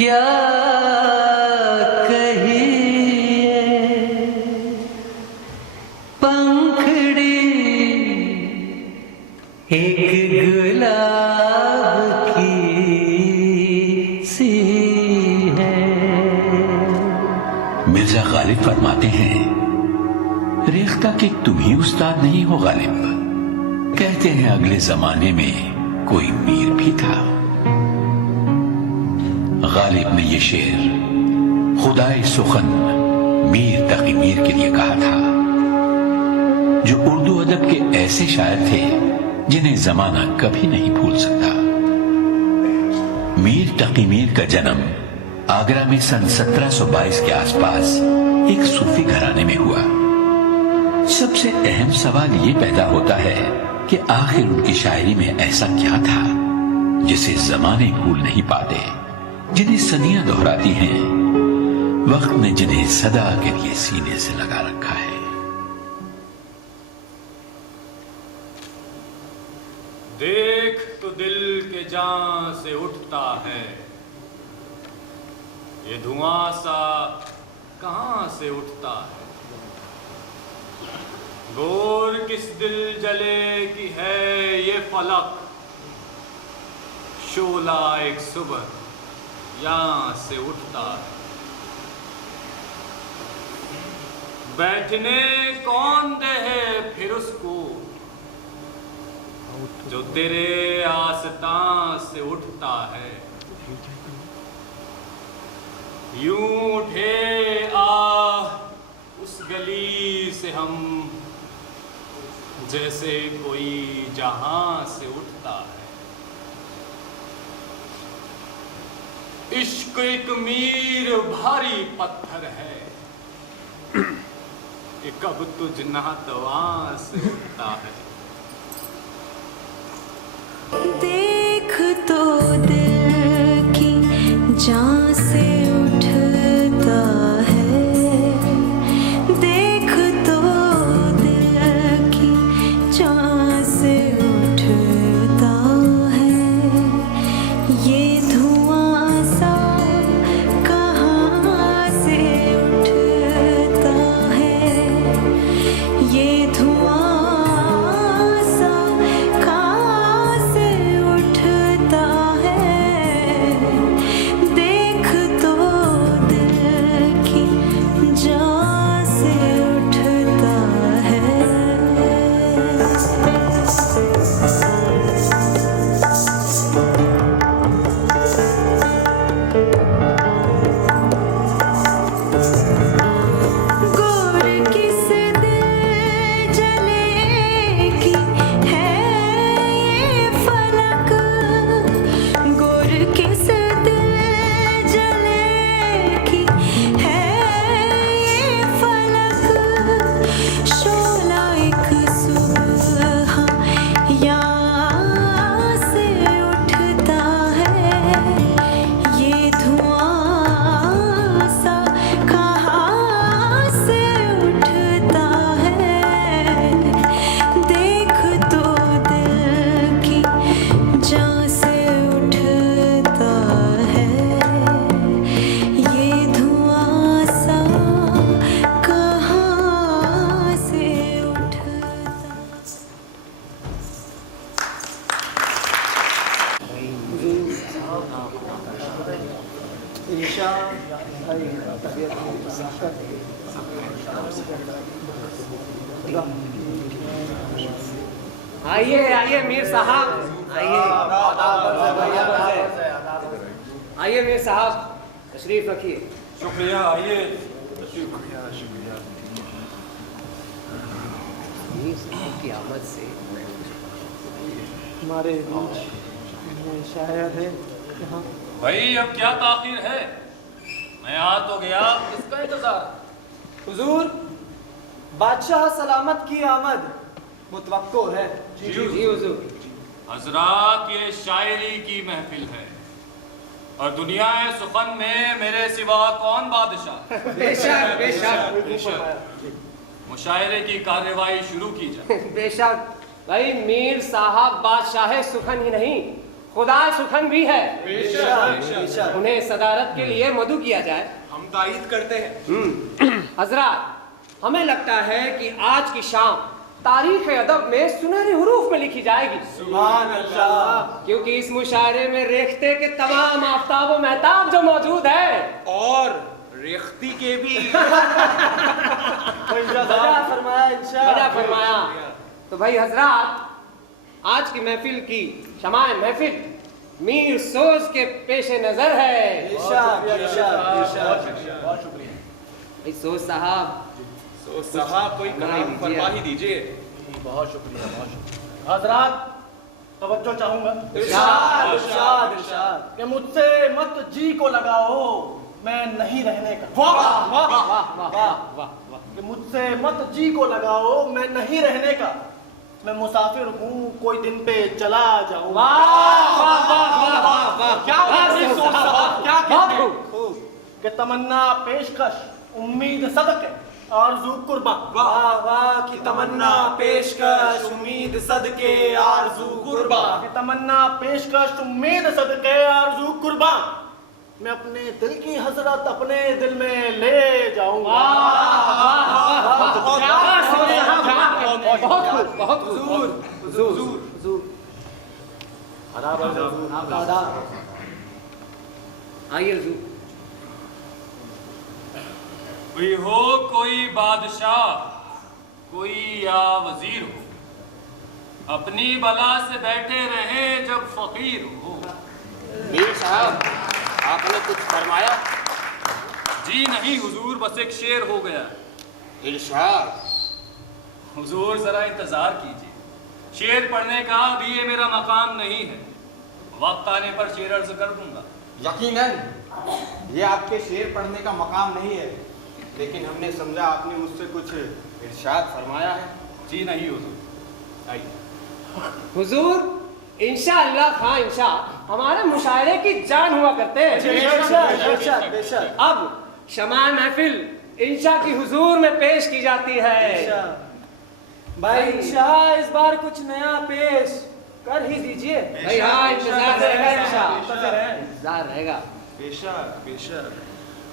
क्या कहिए पंखड़ी एक गुलाब की सी है। मिर्जा गालिब फरमाते हैं, रेख्ता के तुम ही उस्ताद नहीं हो गालिब। कहते हैं अगले जमाने में कोई मीर भी था। गालिब ने यह शेर खुदाए सुखन मीर तकी मीर के लिए कहा था, जो उर्दू अदब के ऐसे शायर थे जिन्हें जमाना कभी नहीं भूल सकता। मीर तकी मीर का जन्म आगरा में सन 1722 के आसपास एक सूफी घराने में हुआ। सबसे अहम सवाल ये पैदा होता है कि आखिर उनकी शायरी में ऐसा क्या था जिसे जमाने भूल नहीं पाते, जिन्हें सदियां दोहराती हैं, वक्त ने जिन्हें सदा के लिए सीने से लगा रखा है। देख तो दिल के जान से उठता है, ये धुआं सा कहां से उठता है। गोर किस दिल जले की है ये फलक, शोला एक सुबह यहां से उठता है। बैठने कौन दे है फिर उसको, जो तेरे आस्तां से उठता है। यूं उठे उस गली से हम, जैसे कोई जहां से उठता है। इश्क एक मीर भारी पत्थर है, कि कब तुझ नातवां से उठता है। देख तो दिल की जान से उठता है, देख तो दिल की जान से उठता है। ये धुआं सा कहाँ से उठता है, ये धुआं आइए आइए मीर साहब, आइए आइए मीर साहब, तशरीफ रखिए। शुक्रिया, आइए। मीर साहब की आमद से हमारे बीच शायर है यहाँ। भाई अब क्या ताखीर है, मैं आ तो गया, इसका इंतजार। हुजूर, बादशाह सलामत की आमद मुतवक्को है। जी हुजूर। हजरात, ये शायरी की महफिल है और दुनिया सुखन में मेरे सिवा कौन बादशाह। बेशक बेशक बेशक। मुशायरे की कार्यवाही शुरू की जाए। बेशक। भाई मीर साहब बादशाह सुखन ही नहीं, खुदा सुखन भी है। उन्हें सदारत के लिए मधु किया जाए। हम तायीद करते हैं। हजरत, हमें लगता है कि आज की शाम तारीख अदब में सुनहरे हुरूफ में लिखी जाएगी। सुभान अल्लाह। क्योंकि इस मुशायरे में रेख्ते के तमाम आफताब व महताब जो मौजूद है, और रेख्ती के भी वजह फरमाया। तो भाई हजरात, आज की महफिल की शमाए महफिल मीर सोज के पेश नजर है। भाई सोज साहब, तो साहब कोई कलाम फरमा ही दीजिए। बहुत शुक्रिया। हजरात, तवज्जो चाहूंगा इरशाद, इरशाद, इरशाद कि मुझसे मत जी को लगाओ मैं नहीं रहने का। वाह वाह वाह वाह वाह। कि मुझसे मत जी को लगाओ मैं नहीं रहने का। मैं मुसाफिर हूँ, कोई दिन पे चला जाऊँ। कि तमन्ना पेशकश उम्मीद सदके आरज़ू कुर्बा। वाह वाह की तमन्ना पेशकश उम्मीद सदके आरज़ू कुर्बा। कि तमन्ना पेशकश उम्मीद सदके आरज़ू कुर्बा। मैं अपने दिल की हसरत अपने दिल में ले जाऊंगा। आइए हुजूर। कोई हो, कोई बादशाह, कोई या वजीर हो, अपनी बला से बैठे रहे जब फकीर हो। मीर साहब, आपने कुछ फरमाया? जी नहीं हुजूर, बस एक शेर हो गया। इरशाद। हुजूर जरा इंतजार कीजिए, शेर पढ़ने का भी ये मेरा मकाम नहीं है। वक्त आने पर शेर अर्ज कर दूंगा। यकीनन ये आपके शेर पढ़ने का मकाम नहीं है, लेकिन हमने समझा आपने मुझसे कुछ इरशाद फरमाया है। जी नहीं हुजूर। आइए। हुजूर, इंशाअल्लाह खां इंशा हमारे मुशायरे की जान हुआ करते हैं। अब शमाए महफिल इंशा की हुजूर में पेश की जाती है। भाई इंशा इस बार कुछ नया पेश कर ही दीजिए। भाई हाँ, इंतजार रहेगा इंशा, इंतजार रहेगा। बेशक बेशक।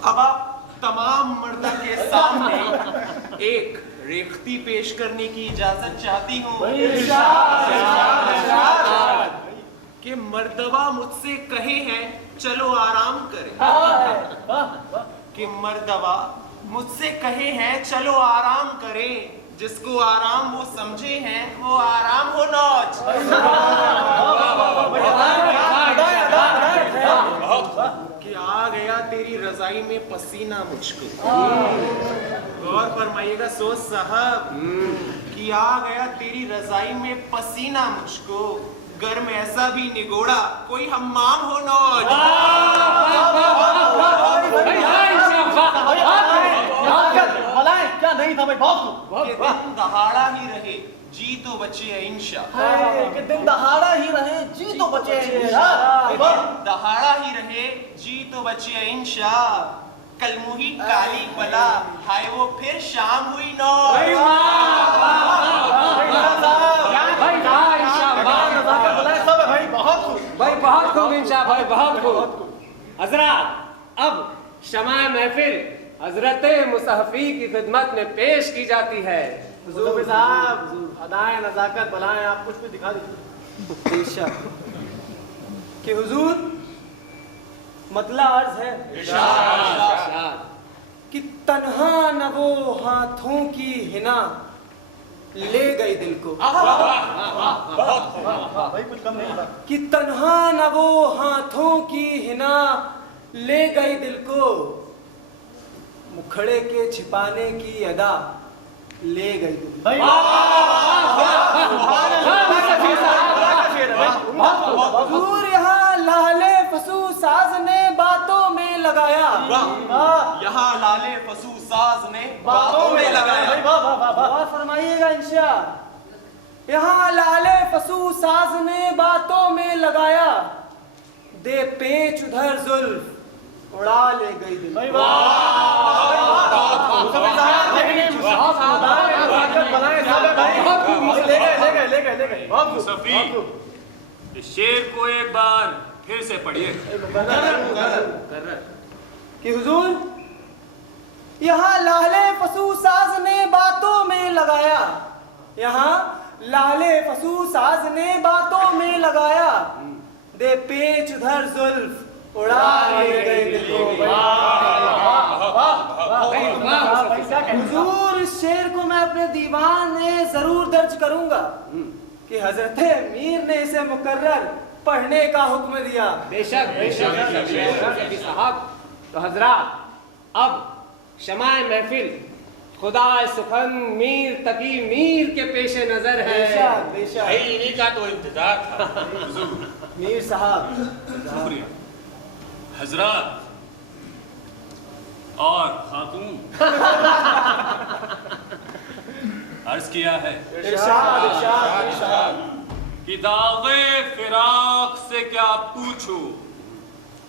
अब आप तमाम मर्दा के सामने एक रेख्ती पेश करने की इजाजत चाहती हूँ। कि मर्दवा मुझसे कहे हैं चलो आराम करें। कि मर्दवा मुझसे कहे हैं चलो आराम करें। जिसको आराम वो समझे हैं वो आराम हो नौज। कि आ गया तेरी रजाई में पसीना मुझको। गौर फरमाइएगा सोच साहब, कि आ गया तेरी रजाई में पसीना मुझको। गर्म ऐसा भी निगोड़ा कोई हम्माम हो नौज। क्या नहीं था भाई, बहुत कि दिन दहाड़ा ही रहे जी तो बचे इंशा। कि दिन दहाड़ा ही रहे जी तो बचे। दहाड़ा ही रहे जी तो बचे इंशा। कल मुही काली बला हाय वो फिर शाम हुई नौ। भाई बहुत खूब इंशा, भाई बहुत खूब। हजरात, अब शमाए महफिल हजरत मुसहफी की खिदमत में पेश की जाती है। हुजूर साहब, अदाएं नजाकत बलाएं आप कुछ भी दिखा दीजिए। बेशक। कि हुजूर, मतला अर्ज है इरशाद। कि तन्हा न वो हाथों की हिना ले गई दिल को। भाई कुछ कम नहीं। कि तन्हा न वो हाथों की हिना ले गई दिल को। मुखड़े के छिपाने की अदा ले गई दिल। हुजूर, यहाँ लाले फसू साज ने बातों में लगाया। यहाँ लाले फसू साज ने बातों में लगाया। फरमाइएगा इंशा। यहाँ लाले फसू साज ने बातों में लगाया। दे पेच उधर जुल्फ उड़ा ले गई दिल। इस शेर को एक बार फिर से पढ़िए। कि हुजूर, यहाँ लाले फसू साज ने बातों में लगाया, यहाँ लाले फसू साज ने बातों में लगाया, दे पेच उधर जुल्फ उड़ा ले गए दिल को। हुजूर, इस शेर को मैं अपने दीवान में जरूर दर्ज करूंगा कि हजरत मीर ने इसे मुकर्रर पढ़ने का हुक्म दिया। बेशक बेशक साहब। तो हजरात, अब शमाए महफिल खुदा सुखन मीर तकी मीर के पेशे नजर है। बेशक बेशक। भाई इन्हीं का तो इंतजार था। मीर साहब, शुक्रिया हजरात और खातून। अर्ज किया है इरशाद इरशाद इरशाद। कि दागे फिराक से क्या पूछो,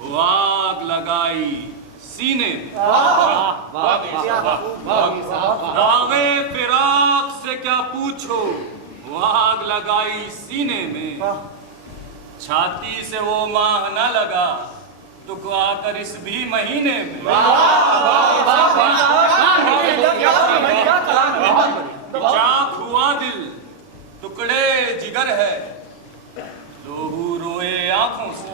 वो आग लगाई सीने में। दागे फिराक से क्या पूछो, वो आग लगाई सीने में। छाती से वो माह न लगा तो आकर इस भी महीने में। चाक हुआ दिल टुकड़े जिगर है, लोहू रोए आंखों से।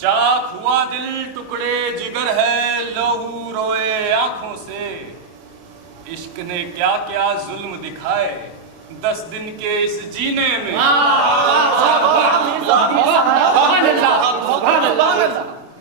चाक हुआ दिल टुकड़े जिगर है, लोहू रोए आंखों से। इश्क ने क्या क्या जुल्म दिखाए 10 दिन के इस जीने में।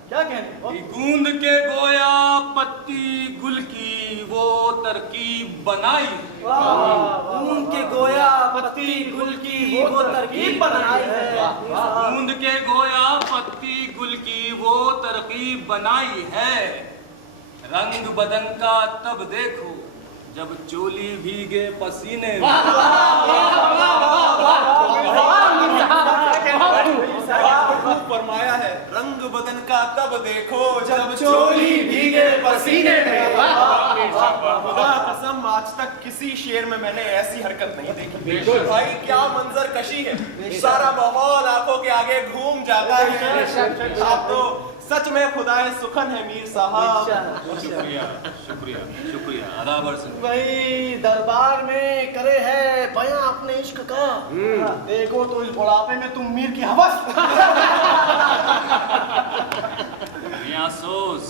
क्या कहने? गूंद के गोया पत्ती गुल की वो तरकीब बनाई। गूंद के गोया पत्ती गुल की वो तरकीब बनाई है। गूंद के गोया पत्ती गुल की वो तरकीब बनाई है। रंग बदन का तब देखो जब चोली भीगे पसीने में। फरमाया है, रंग बदन का तब देखो जब चोली भीगे पसीने में। खुदा कसम, आज तक किसी शेर में मैंने ऐसी हरकत नहीं देखी। भाई क्या मंजर कशी है, सारा माहौल आंखों के आगे घूम जाता है। आप तो सच में खुदाए सुखन है मीर साहब। शुक्रिया शुक्रिया शुक्रिया अदाबर से। भाई दरबार में करे है बयां अपने इश्क का, देखो तो इस बुढ़ापे में तुम मीर की हवस। मियां सोस,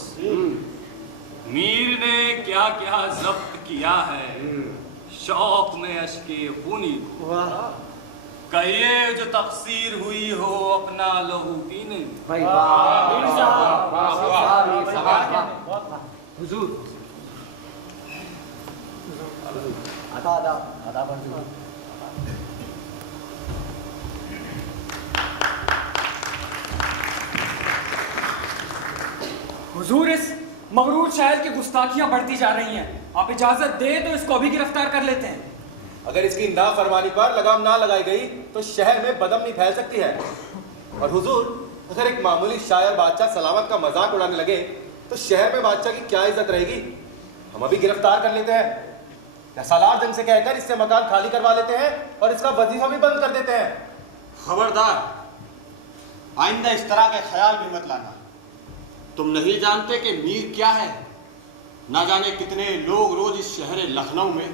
मीर ने क्या क्या जब्त किया है शौक में अश्के खूनी को। कहिए जो तकसीर हुई हो अपना लहू पीने में। हुजूर, हुजूर, इस मगरूर शायर की गुस्ताखियां बढ़ती जा रही हैं। आप इजाजत दे तो इसको अभी गिरफ्तार कर लेते हैं। अगर इसकी नाफरमानी पर लगाम ना लगाई गई तो शहर में बदअमनी फैल सकती है। और हुजूर, अगर एक मामूली शायर बादशाह सलामत का मजाक उड़ाने लगे तो शहर में बादशाह की क्या इज्जत रहेगी। हम अभी गिरफ्तार कर लेते हैं या सालार जंग से कहकर इससे मकान खाली करवा लेते हैं और इसका वजीफा भी बंद कर देते हैं। खबरदार, आइंदा इस तरह के ख्याल भी मत लाना। तुम नहीं जानते कि मीर क्या है। ना जाने कितने लोग रोज इस शहर लखनऊ में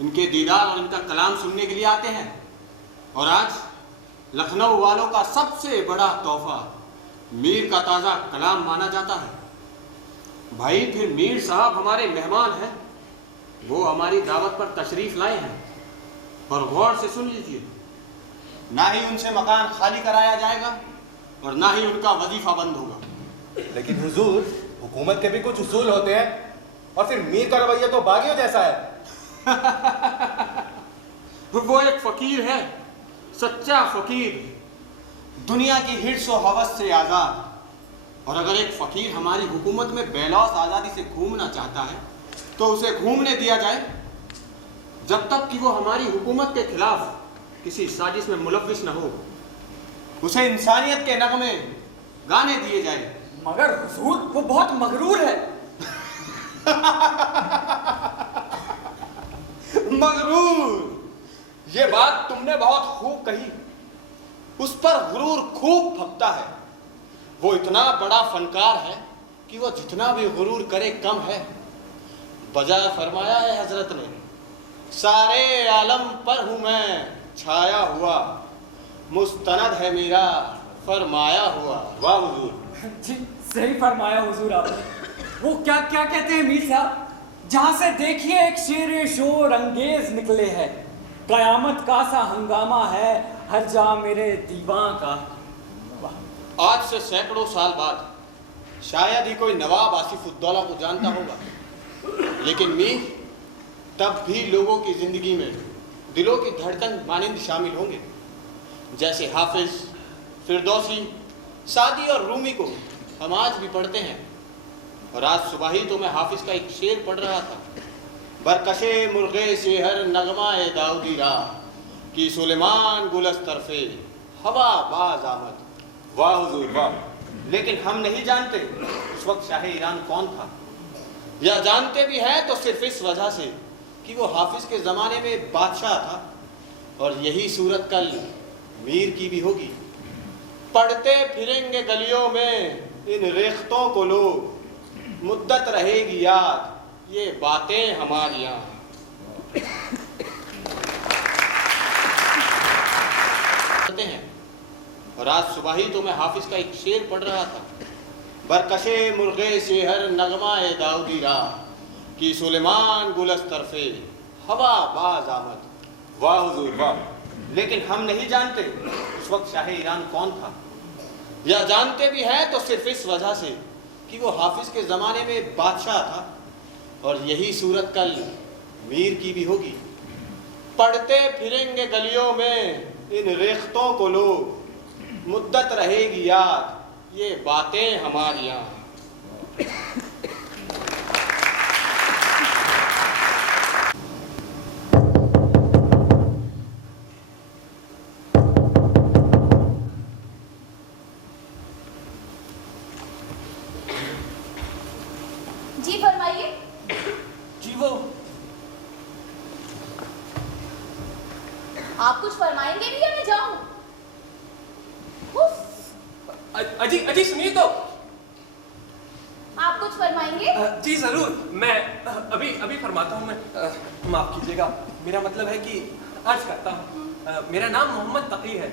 इनके दीदार और इनका कलाम सुनने के लिए आते हैं। और आज लखनऊ वालों का सबसे बड़ा तोहफा मीर का ताज़ा कलाम माना जाता है। भाई, फिर मीर साहब हमारे मेहमान हैं, वो हमारी दावत पर तशरीफ लाए हैं। और गौर से सुन लीजिए, ना ही उनसे मकान खाली कराया जाएगा और ना ही उनका वजीफा बंद होगा। लेकिन हुजूर, हुकूमत के भी कुछ उसूल होते हैं और फिर मीर का रवैया तो बागियों जैसा है। वो एक फकीर है, सच्चा फकीर, दुनिया की हिर्स और हवस से आज़ाद। और अगर एक फकीर हमारी हुकूमत में बेलौस आज़ादी से घूमना चाहता है तो उसे घूमने दिया जाए, जब तक कि वो हमारी हुकूमत के खिलाफ किसी साजिश में मुलव्विस न हो। उसे इंसानियत के नगमे गाने दिए जाए। मगर हुजूर, वो बहुत मगरूर है। मगरूर, ये बात तुमने बहुत खूब कही। उस पर गुरूर खूब फपता है। वो इतना बड़ा फनकार है कि वो जितना भी गुरूर करे कम है। बजाय फरमाया है हजरत ने, सारे आलम पर हूं मैं छाया हुआ, मुस्तनद है मेरा फरमाया हुआ। वाह हुजूर। जी सही फरमाया हुजूर आपने। वो क्या क्या कहते हैं मीर साहब, जहां से देखिए एक शेर शोर अंगेज निकले है, कयामत का सा हंगामा है हर जा मेरे दीवां का। आज से सैकड़ों साल बाद शायद ही कोई नवाब आसिफ उद्दौला को जानता होगा, लेकिन मीर तब भी लोगों की जिंदगी में दिलों की धड़कन मानिंद शामिल होंगे। जैसे हाफिज, फिरदौसी, सादी और रूमी को हम आज भी पढ़ते हैं। और आज सुबह ही तो मैं हाफिज का एक शेर पढ़ रहा था, बरकशे मुर्गे सेहर नगमाए दाऊदी रा कि सुलेमान गुलस तरफे हवा बाज आमद। वाह हुजूर वाह। लेकिन हम नहीं जानते उस वक्त शाह ईरान कौन था, या जानते भी हैं तो सिर्फ इस वजह से कि वो हाफिज के ज़माने में बादशाह था। और यही सूरत कल मीर की भी होगी। पढ़ते फिरेंगे गलियों में इन रेख्तों को लोग, मुद्दत रहेगी याद ये बातें हमारी यहाँ। पढ़ते हैं। और आज सुबह ही तो मैं हाफिज का एक शेर पढ़ रहा था, बरकशे मुर्गे सेहर नगमाए दाऊदी रा कि सुलेमान गुलस तरफे हवा बाज आमद। वाह हुजूर वाह। लेकिन हम नहीं जानते उस वक्त शाह ईरान कौन था, या जानते भी हैं तो सिर्फ इस वजह से कि वो हाफिज के ज़माने में बादशाह था। और यही सूरत कल मीर की भी होगी। पढ़ते फिरेंगे गलियों में इन रेख्तों को लोग, मुद्दत रहेगी याद ये बातें हमारी यहाँ। जी फरमाइए। जी वो आप कुछ फरमाएंगे भी या मैं जाऊं? अजी अजी सुनिए तो। आप कुछ फरमाएंगे? जी जरूर, मैं अभी फरमाता हूँ। मैं माफ कीजिएगा, मेरा मतलब है कि अर्ज करता हूँ। मेरा नाम मोहम्मद तकी है।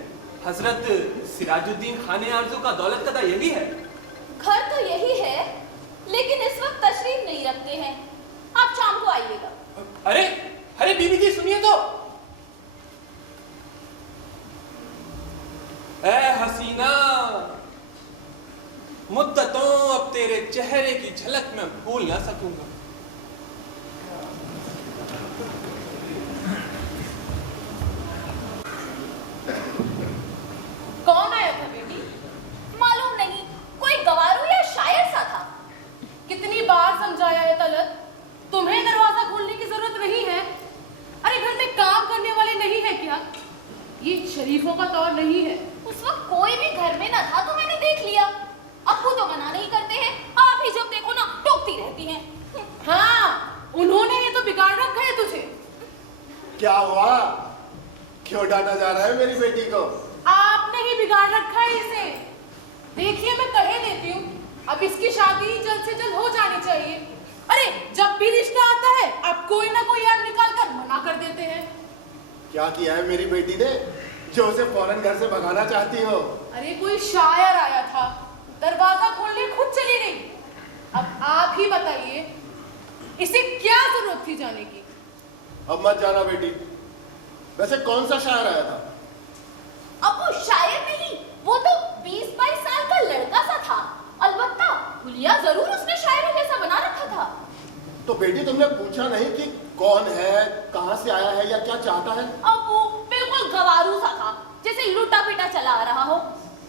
हजरत सिराजुद्दीन खाने आरजू का दौलत कदा यही है। घर तो यही है, लेकिन इस वक्त तशरीफ नहीं रखते हैं। आप शाम को आइएगा। अरे अरे बीबी जी सुनिए तो। ए हसीना, मुद्दतों अब तेरे चेहरे की झलक मैं भूल ना सकूंगा। कौन आया था बेटी? मालूम नहीं, कोई गवारू या शायर सा था। कितनी बार समझाया है तलत, तुम्हें दरवाजा खोलने की जरूरत नहीं है। अरे घर में काम करने वाले नहीं है क्या? ये शरीफों का तौर नहीं है। उस वक्त कोई भी घर में ना था तो मैंने देख लिया। अब्बू तो मना नहीं करते हैं, आप ही जब देखो ना टोकती रहती हैं। हाँ, उन्होंने ये तो बिगाड़ रखा है तुझे। क्या हुआ? क्यों डांटा जा रहा है मेरी बेटी को? आपने ही बिगाड़ रखा है इसे। देखिए मैं कह देती हूँ, अब इसकी शादी जल्द से जल्द हो जानी चाहिए। अरे जब भी रिश्ता आता है आप कोई ना कोई याद निकाल कर मना कर देते हैं। क्या किया है मेरी बेटी ने जो उसे फौरन घर से भगाना चाहती हो? अरे कोई शायर आया था, दरवाजा खोलने खुद चली गई। अब आप ही बताइए, इसे क्या जरूरत थी जाने की? अब मत जाना बेटी। वैसे कौन सा शायर आया था? अब वो शायर नहीं, वो तो 20-22 साल का लड़का सा था। अलबत्ता हुलिया जरूर उसने शायरों जैसा बना रखा था। तो बेटी तुमने पूछा नहीं कि कौन है, कहाँ से आया है या क्या चाहता है? अब वो बिल्कुल गवारू सा था, जैसे लूटा पिटा चला आ रहा हो।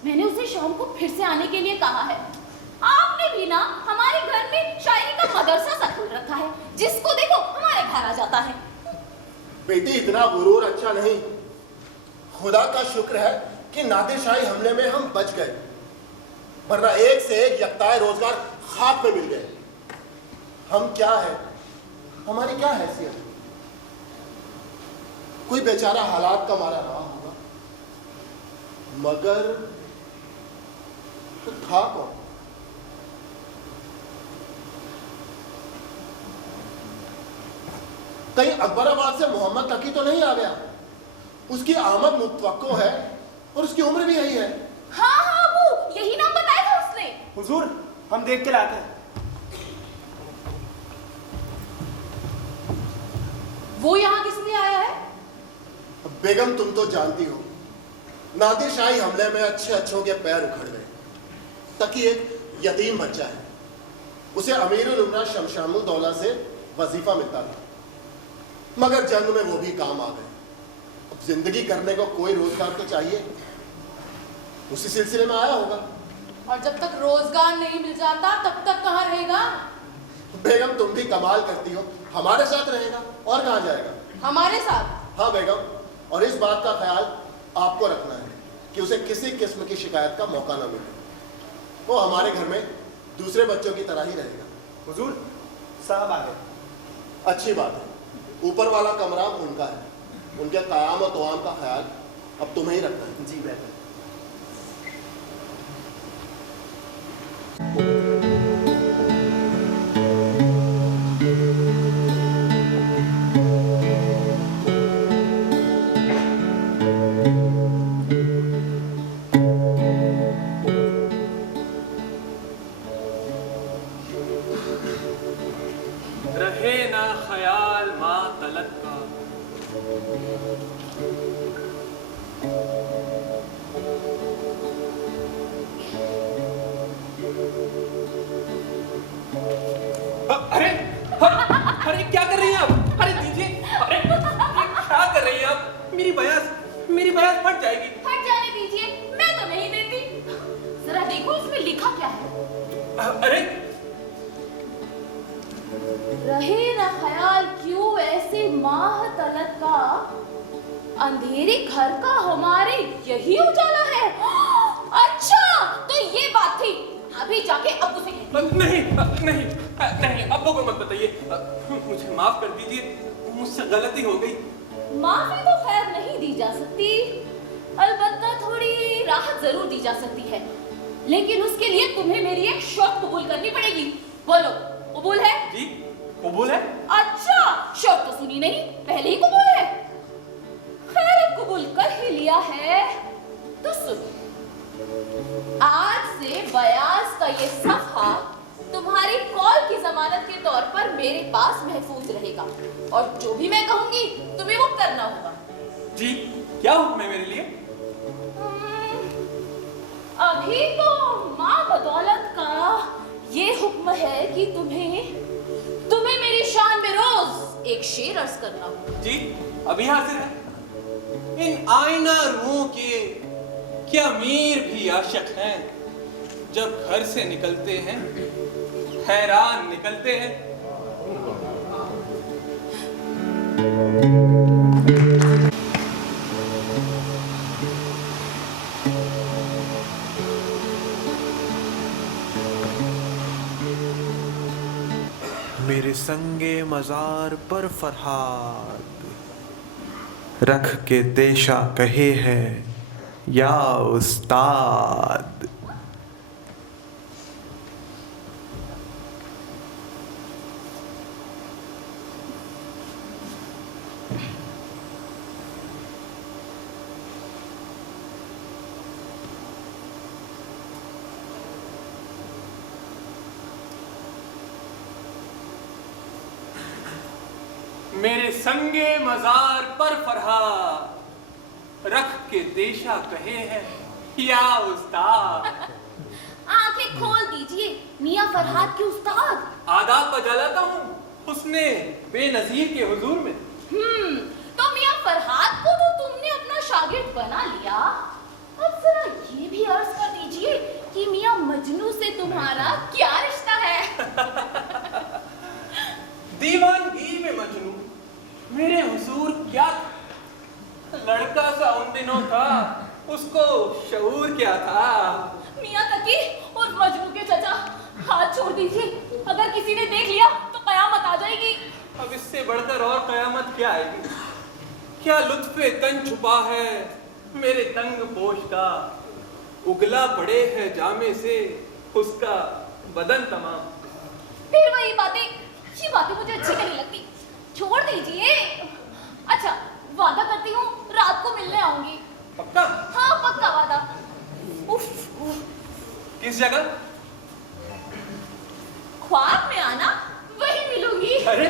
मैंने उसे शाम को फिर से आने के लिए कहा है। आपने भी ना हमारे घर में शायरी का मदरसा सा खोल रखा है, जिसको देखो हमारे घर आ जाता है। बेटी इतना गुरूर अच्छा नहीं। खुदा का शुक्र है कि नादिरशाही हमले में हम बच गए, वरना एक से एक यकताए रोजगार खाक में मिल गए। हम क्या है, हमारी क्या हैसियत? कोई बेचारा हालात का मारा रहा होगा। मगर था कौन? कहीं अकबराबाद से मोहम्मद तकी तो नहीं आ गया? उसकी आमद मुतवक्को है और उसकी उम्र भी यही है। हाँ हाँ, वो यही नाम बताया था उसने। हुजूर, हम देख के लाते हैं। वो यहाँ किस लिए आया है? बेगम, तुम तो जानती हो, नादिर शाही हमले में अच्छे अच्छों के पैर उखड़ गए। तकी एक यतीम बच्चा है, उसे अमीरुल उमरा शमशामुद्दौला से वजीफा मिलता था, मगर जंग में वो भी काम आ गए। अब जिंदगी करने को कोई रोजगार तो चाहिए, उसी सिलसिले में आया होगा। और जब तक रोजगार नहीं मिल जाता तब तक कहाँ रहेगा? बेगम, तुम भी कमाल करती हो, हमारे साथ रहेगा और कहाँ जाएगा? हमारे साथ? हाँ बेगम, और इस बात का ख्याल आपको रखना है कि उसे किसी किस्म की शिकायत का मौका ना मिले। वो हमारे घर में दूसरे बच्चों की तरह ही रहेगा। हुजूर, साहब आ गए। अच्छी बात है, ऊपर वाला कमरा उनका है, उनके क़याम और तवाम का ख्याल अब तुम्हें ही रखना है। जी बेहतर। रहे ना ख्याल माँ तलक का, अरे अरे क्या कर रही हैं आप? अरे दीजिए। अरे क्या कर रही हैं आप? मेरी बयास फट जाएगी। हट जाने दीजिए, मैं तो नहीं देती। जरा देखो इसमें लिखा क्या है। अरे रहे ना ख्याल क्यों ऐसे माह तलक का, अंधेरे घर का हमारे यही उजाला है। अच्छा, तो ये बात थी। अभी जाके अब्बू से कहती। नहीं, अब्बू को मत बताइए। मुझे माफ कर दीजिए, मुझसे गलती हो गई। माफी तो खैर नहीं दी जा सकती, अलबत्ता थोड़ी राहत जरूर दी जा सकती है, लेकिन उसके लिए तुम्हें मेरी एक शर्त कबूल करनी पड़ेगी। बोलो, कबूल है? जी, कबूल है। अच्छा, शर्त तो सुनी नहीं, पहले ही कबूल है। खैर, कबूल कर ही लिया है तो सुनो। आज से बयास का ये सफा तुम्हारी कॉल की जमानत के तौर पर मेरे पास महफूज रहेगा, और जो भी मैं कहूंगी तुम्हें वो करना होगा। जी, क्या हुक्म है मेरे लिए? अभी तो माँ बदौलत का ये हुक्म है कि तुम्हें मेरी शान में रोज एक शेर अर्ज करना होगा। जी, अभी हाजिर है। इन आईना रूहों के क्या मीर भी आशिक हैं, जब घर से निकलते हैं हैरान निकलते हैं। मेरे संगे मजार पर फरहाद रख के देशा कहे है या उस्ताद। मेरे संगे मजार पर फरहाद रख के देशा कहे हैं या उस्ताद। आंखें खोल दीजिए मियां फरहाद के उस्ताद। आदाब बजालाता हूँ उसने बेनजीर के हुजूर में। तो मियां फरहाद को तो तुमने अपना शागिर्द बना लिया, अब जरा ये भी अर्ज कर दीजिए कि मियां मजनू से तुम्हारा क्या रिश्ता है? दीवानगी में मजनू मेरे हुजूर क्या था? लड़का सा उन दिनों था, उसको शऊर क्या था? मियां तकी और मजनू के चचा, हाथ छोड़ दीजिए, अगर किसी ने देख लिया तो कयामत आ जाएगी। अब इससे बढ़कर और कयामत क्या आएगी? क्या लुत्फे तन छुपा है मेरे तंग पोश का उगला पड़े है जामे से उसका बदन तमाम। फिर वही बातें, ये बातें मुझे अच्छी नहीं लगती, छोड़ दीजिए। अच्छा, वादा करती हूँ रात को मिलने आऊंगी। पक्का? हाँ पक्का वादा। उफ, किस जगह? ख्वाब में आना, वही मिलूंगी। अरे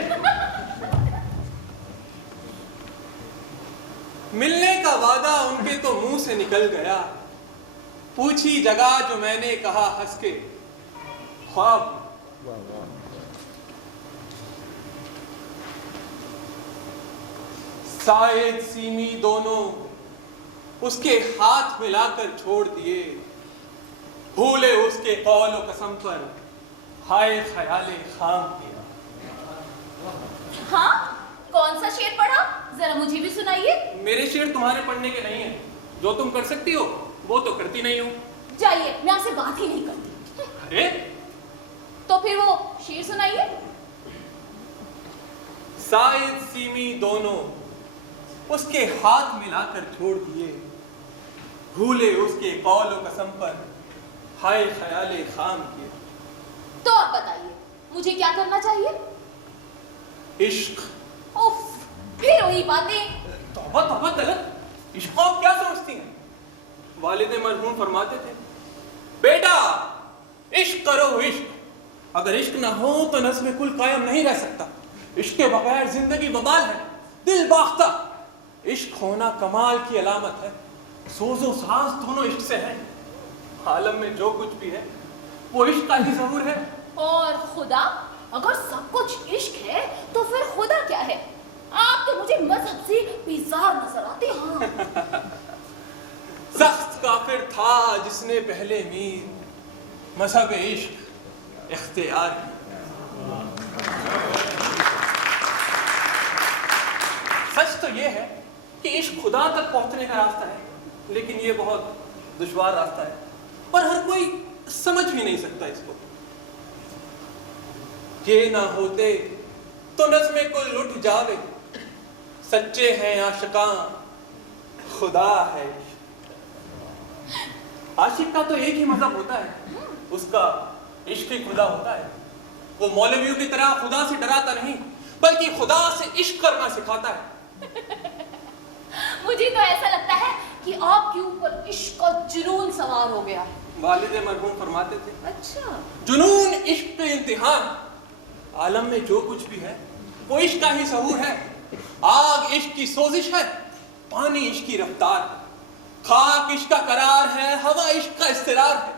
मिलने का वादा उनके तो मुंह से निकल गया, पूछी जगह जो मैंने कहा हंस के, ख्वाब। शायद सीमी दोनों उसके हाथ मिलाकर छोड़ दिए, भूले उसके कौल व कसम पर हाय ख्याले खाम किया। हाँ, कौन सा शेर पढ़ा, जरा मुझे भी सुनाइए। मेरे शेर तुम्हारे पढ़ने के नहीं है, जो तुम कर सकती हो वो तो करती नहीं हो। जाइए, मैं आपसे बात ही नहीं करती। अरे तो फिर वो शेर सुनाइए। शायद सीमी दोनों उसके हाथ मिलाकर छोड़ दिए, भूले उसके कौल व कसम पर हाय ख्याले खाम किए। तो आप बताइए, मुझे क्या करना चाहिए? इश्क। उफ, फिर वही बातें। तौबा तौबा तलत, इश्क को आप क्या समझती हैं? वालिद मरहूम फरमाते थे, बेटा इश्क करो इश्क, अगर इश्क ना हो तो नस्ल कुल कायम नहीं रह सकता। इश्क के बगैर जिंदगी बबाल है, दिल बाख्ता। इश्क होना कमाल की अलामत है, सोजो साज दोनों इश्क से हैं। आलम में जो कुछ भी है वो इश्क का ही ज़हूर है। और खुदा, अगर सब कुछ इश्क है तो फिर खुदा क्या है? आप तो मुझे मजहब से बेजार नजर आते हैं। सख्त काफिर था जिसने पहले मीर मजहब इश्क इख्तियार किया। सच तो ये है कि इश्क खुदा तक पहुंचने का रास्ता है, लेकिन ये बहुत दुश्वार रास्ता है और हर कोई समझ भी नहीं सकता इसको। ये ना होते तो नज़्मे कुल लुट जावे, सच्चे हैं आशिकां खुदा है। आशिक का तो एक ही मजहब होता है, उसका इश्क ही खुदा होता है। वो मौलवियों की तरह खुदा से डराता नहीं, बल्कि खुदा से इश्क करना सिखाता है। मुझे तो ऐसा लगता है कि आपके ऊपर इश्क का जुनून सवार हो गया है। वालिद मरहूम फरमाते थे, अच्छा, जुनून इश्क के इम्तिहान। आलम में जो कुछ भी है वो इश्क का ही सहूर है। आग इश्क की सोजिश है, पानी इश्क की रफ्तार है, खाक इश्क का करार है, हवा इश्क का इस्तिरार है,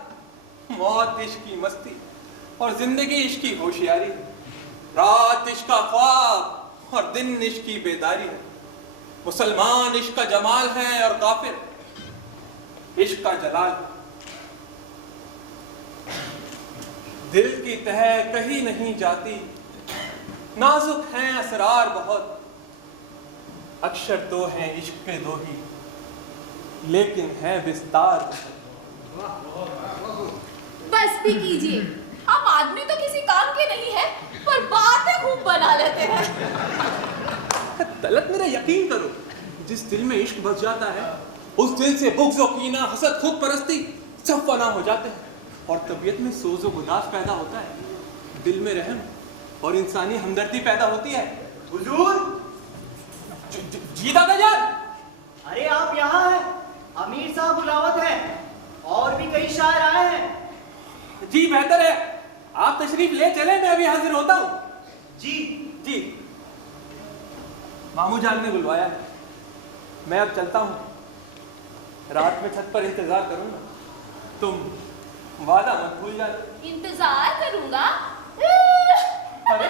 मौत इश्क की मस्ती और जिंदगी इश्क की होशियारी है, रात इश्क का ख्वाब और दिन इश्क की बेदारी है, मुसलमान इश्क का जमाल है और काफिर इश्क का जलाल। दिल की तह कहीं नहीं जाती, नाजुक हैं असरार बहुत, अक्षर तो हैं इश्क के दो ही, लेकिन है विस्तार। बस भी कीजिए, आप आदमी तो किसी काम के नहीं है, पर बातें खूब बना लेते हैं। तलत मेरा यकीन करो, जिस दिल में इश्क बस जाता है उस दिल से बुग़्ज़ और कीना, हसद, खुद परस्ती सब फना हो जाते हैं और तबीयत में सोज़ो गुदास पैदा होता है, दिल में रहम और इंसानी हमदर्दी पैदा होती है। हुजूर, जी दादा जान। अरे आप यहाँ हैं, अमीर साहब बुलावत है, और भी कई शायर आए हैं। जी बेहतर है, आप तशरीफ ले चले, मैं अभी हाजिर होता हूँ। जी जी, मामू जान ने बुलवाया है, मैं अब चलता हूँ, रात में छत पर इंतजार करूंगा, तुम वादा मत भूल जाना। इंतजार करूंगा। अरे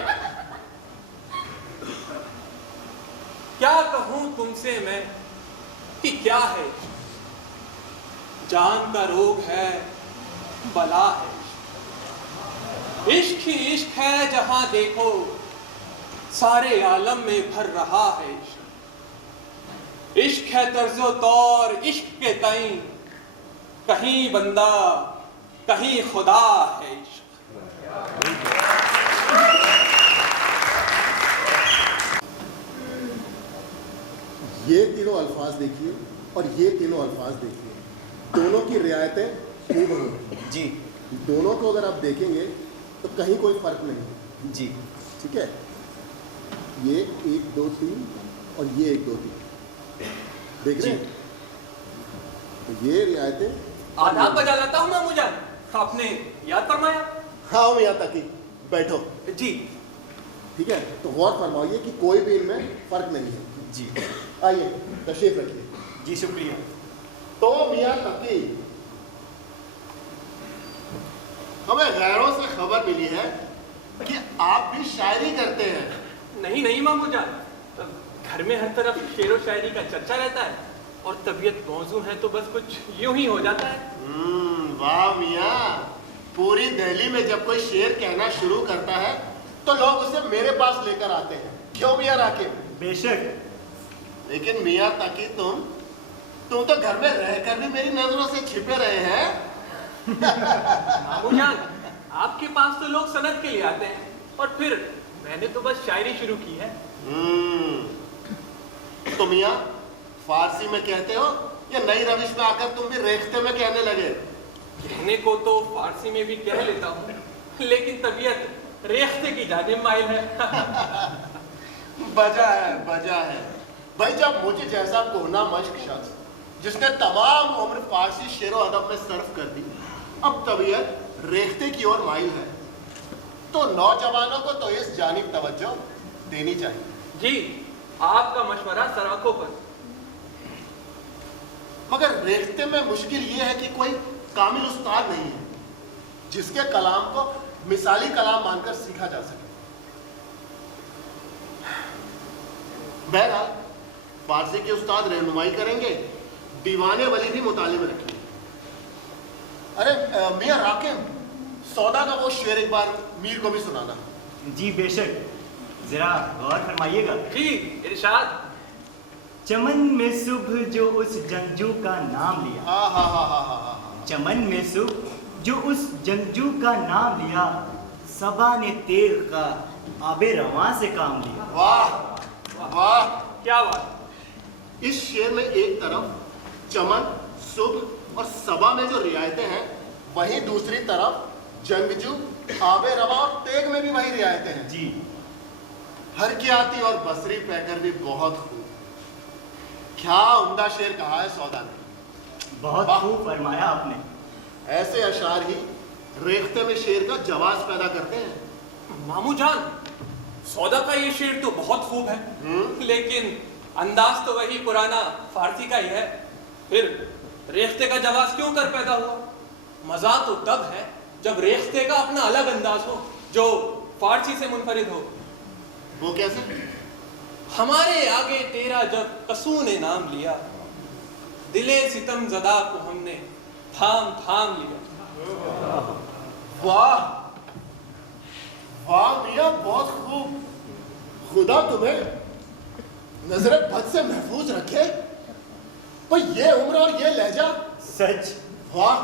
क्या कहूं तुमसे मैं कि क्या है, जान का रोग है, बला है, इश्क ही इश्क है, जहां देखो सारे आलम में भर रहा है। इश्क है तर्जो तौर, इश्क के तई कहीं बंदा कहीं खुदा है। ये तीनों अल्फाज देखिए, और ये तीनों अल्फाज देखिए, दोनों की रियायतें हूबहू हैं। जी दोनों को अगर आप देखेंगे तो कहीं कोई फर्क नहीं है। जी ठीक है, ये 1 2 3 और ये 1 2 3 देख रहे हैं? तो ये रियायतें आदाब बजा लाता हूँ मामू जान, आपने याद फरमाया। हाँ यहाँ तक ही बैठो। जी ठीक है, तो गौर फरमाइए कि कोई भी इनमें फर्क नहीं है। जी आइए तशरीफ रखिए। जी शुक्रिया। तो मियां तकी, हमें गैरों से खबर मिली है कि आप भी शायरी करते हैं। नहीं नहीं मामू जान, घर में हर तरफ शेरो शायरी का चर्चा रहता है और तबीयत मौजू है तो बस कुछ यूं ही हो जाता है। वाह मियां, पूरी दिल्ली में जब कोई शेर कहना शुरू करता है तो लोग उसे मेरे पास लेकर आते हैं। क्यों मियां राकिब? बेशक। लेकिन मियां तकी तुम तो घर में रहकर भी मेरी नजरों से छिपे रहे हैं। मामू जान, आपके पास तो लोग सनद के लिए आते हैं और फिर मैंने तो बस शायरी शुरू की है। तो मियां फारसी में कहते हो या नई रविश में आकर तुम भी रेखते में कहने लगे? कहने को तो फारसी में भी कह लेता हूँ, लेकिन तबीयत रेखते की जानिब माइल है। बजा है भाई, जब मुझे जैसा कोना मश्क शख्स जिसने तमाम उम्र फारसी शेरो अदब में सर्फ कर दी, अब तबीयत रेखते की ओर माइल है, तो नौजवानों को तो इस जानिब तवज्जो देनी चाहिए। जी, आपका मशवरा सराखों पर। मगर रेखते में मुश्किल ये है कि कोई कामिल उस्ताद नहीं है जिसके कलाम को मिसाली कलाम मानकर सीखा जा सके। बहरहाल फारसी के उस्ताद रहनुमाई करेंगे, दीवाने वली भी मुताले में रखेंगे। अरे मियां राकिब, सौदा का वो शेर एक बार मीर को भी सुनाना। जी बेशक, जरा गौर फरमाइएगा। जी इरशाद। चमन में सुबह जो उस जंगजू का नाम लिया, चमन में सुबह जो उस जंगजू का नाम लिया, सबा ने तेग का आबे रवां से काम लिया। वाह वाह, क्या बात। इस शेर में एक तरफ चमन, सुबह और सबा में जो रियायतें हैं, वहीं दूसरी तरफ जंगजू, आबे रवा और तेग में भी वही रियायतें हैं। जी, हरकियाती और बसरी पैकर भी बहुत खूब। क्या उम्दा शेर कहा है सौदा ने। बहुत खूब फरमाया आपने। ऐसे अशार ही रेखते में शेर का जवाब पैदा करते हैं। मामू जान, सौदा का ये शेर तो बहुत खूब है, लेकिन अंदाज तो वही पुराना फारसी का ही है। फिर रेख्ते का जवाब क्यों कर पैदा हुआ? मजा तो तब है जब रेख्ते का अपना अलग अंदाज हो जो फारसी से मुनफरिद हो। वो कैसे? हमारे आगे तेरा जब कसू ने नाम लिया, दिले सितम जदा को हमने थाम थाम लिया। वाह वाह मियां, बहुत खूब। खुदा तुम्हें नजर बद से महफूज रखे। भाई ये उम्र और ये लहजा, सच। वाह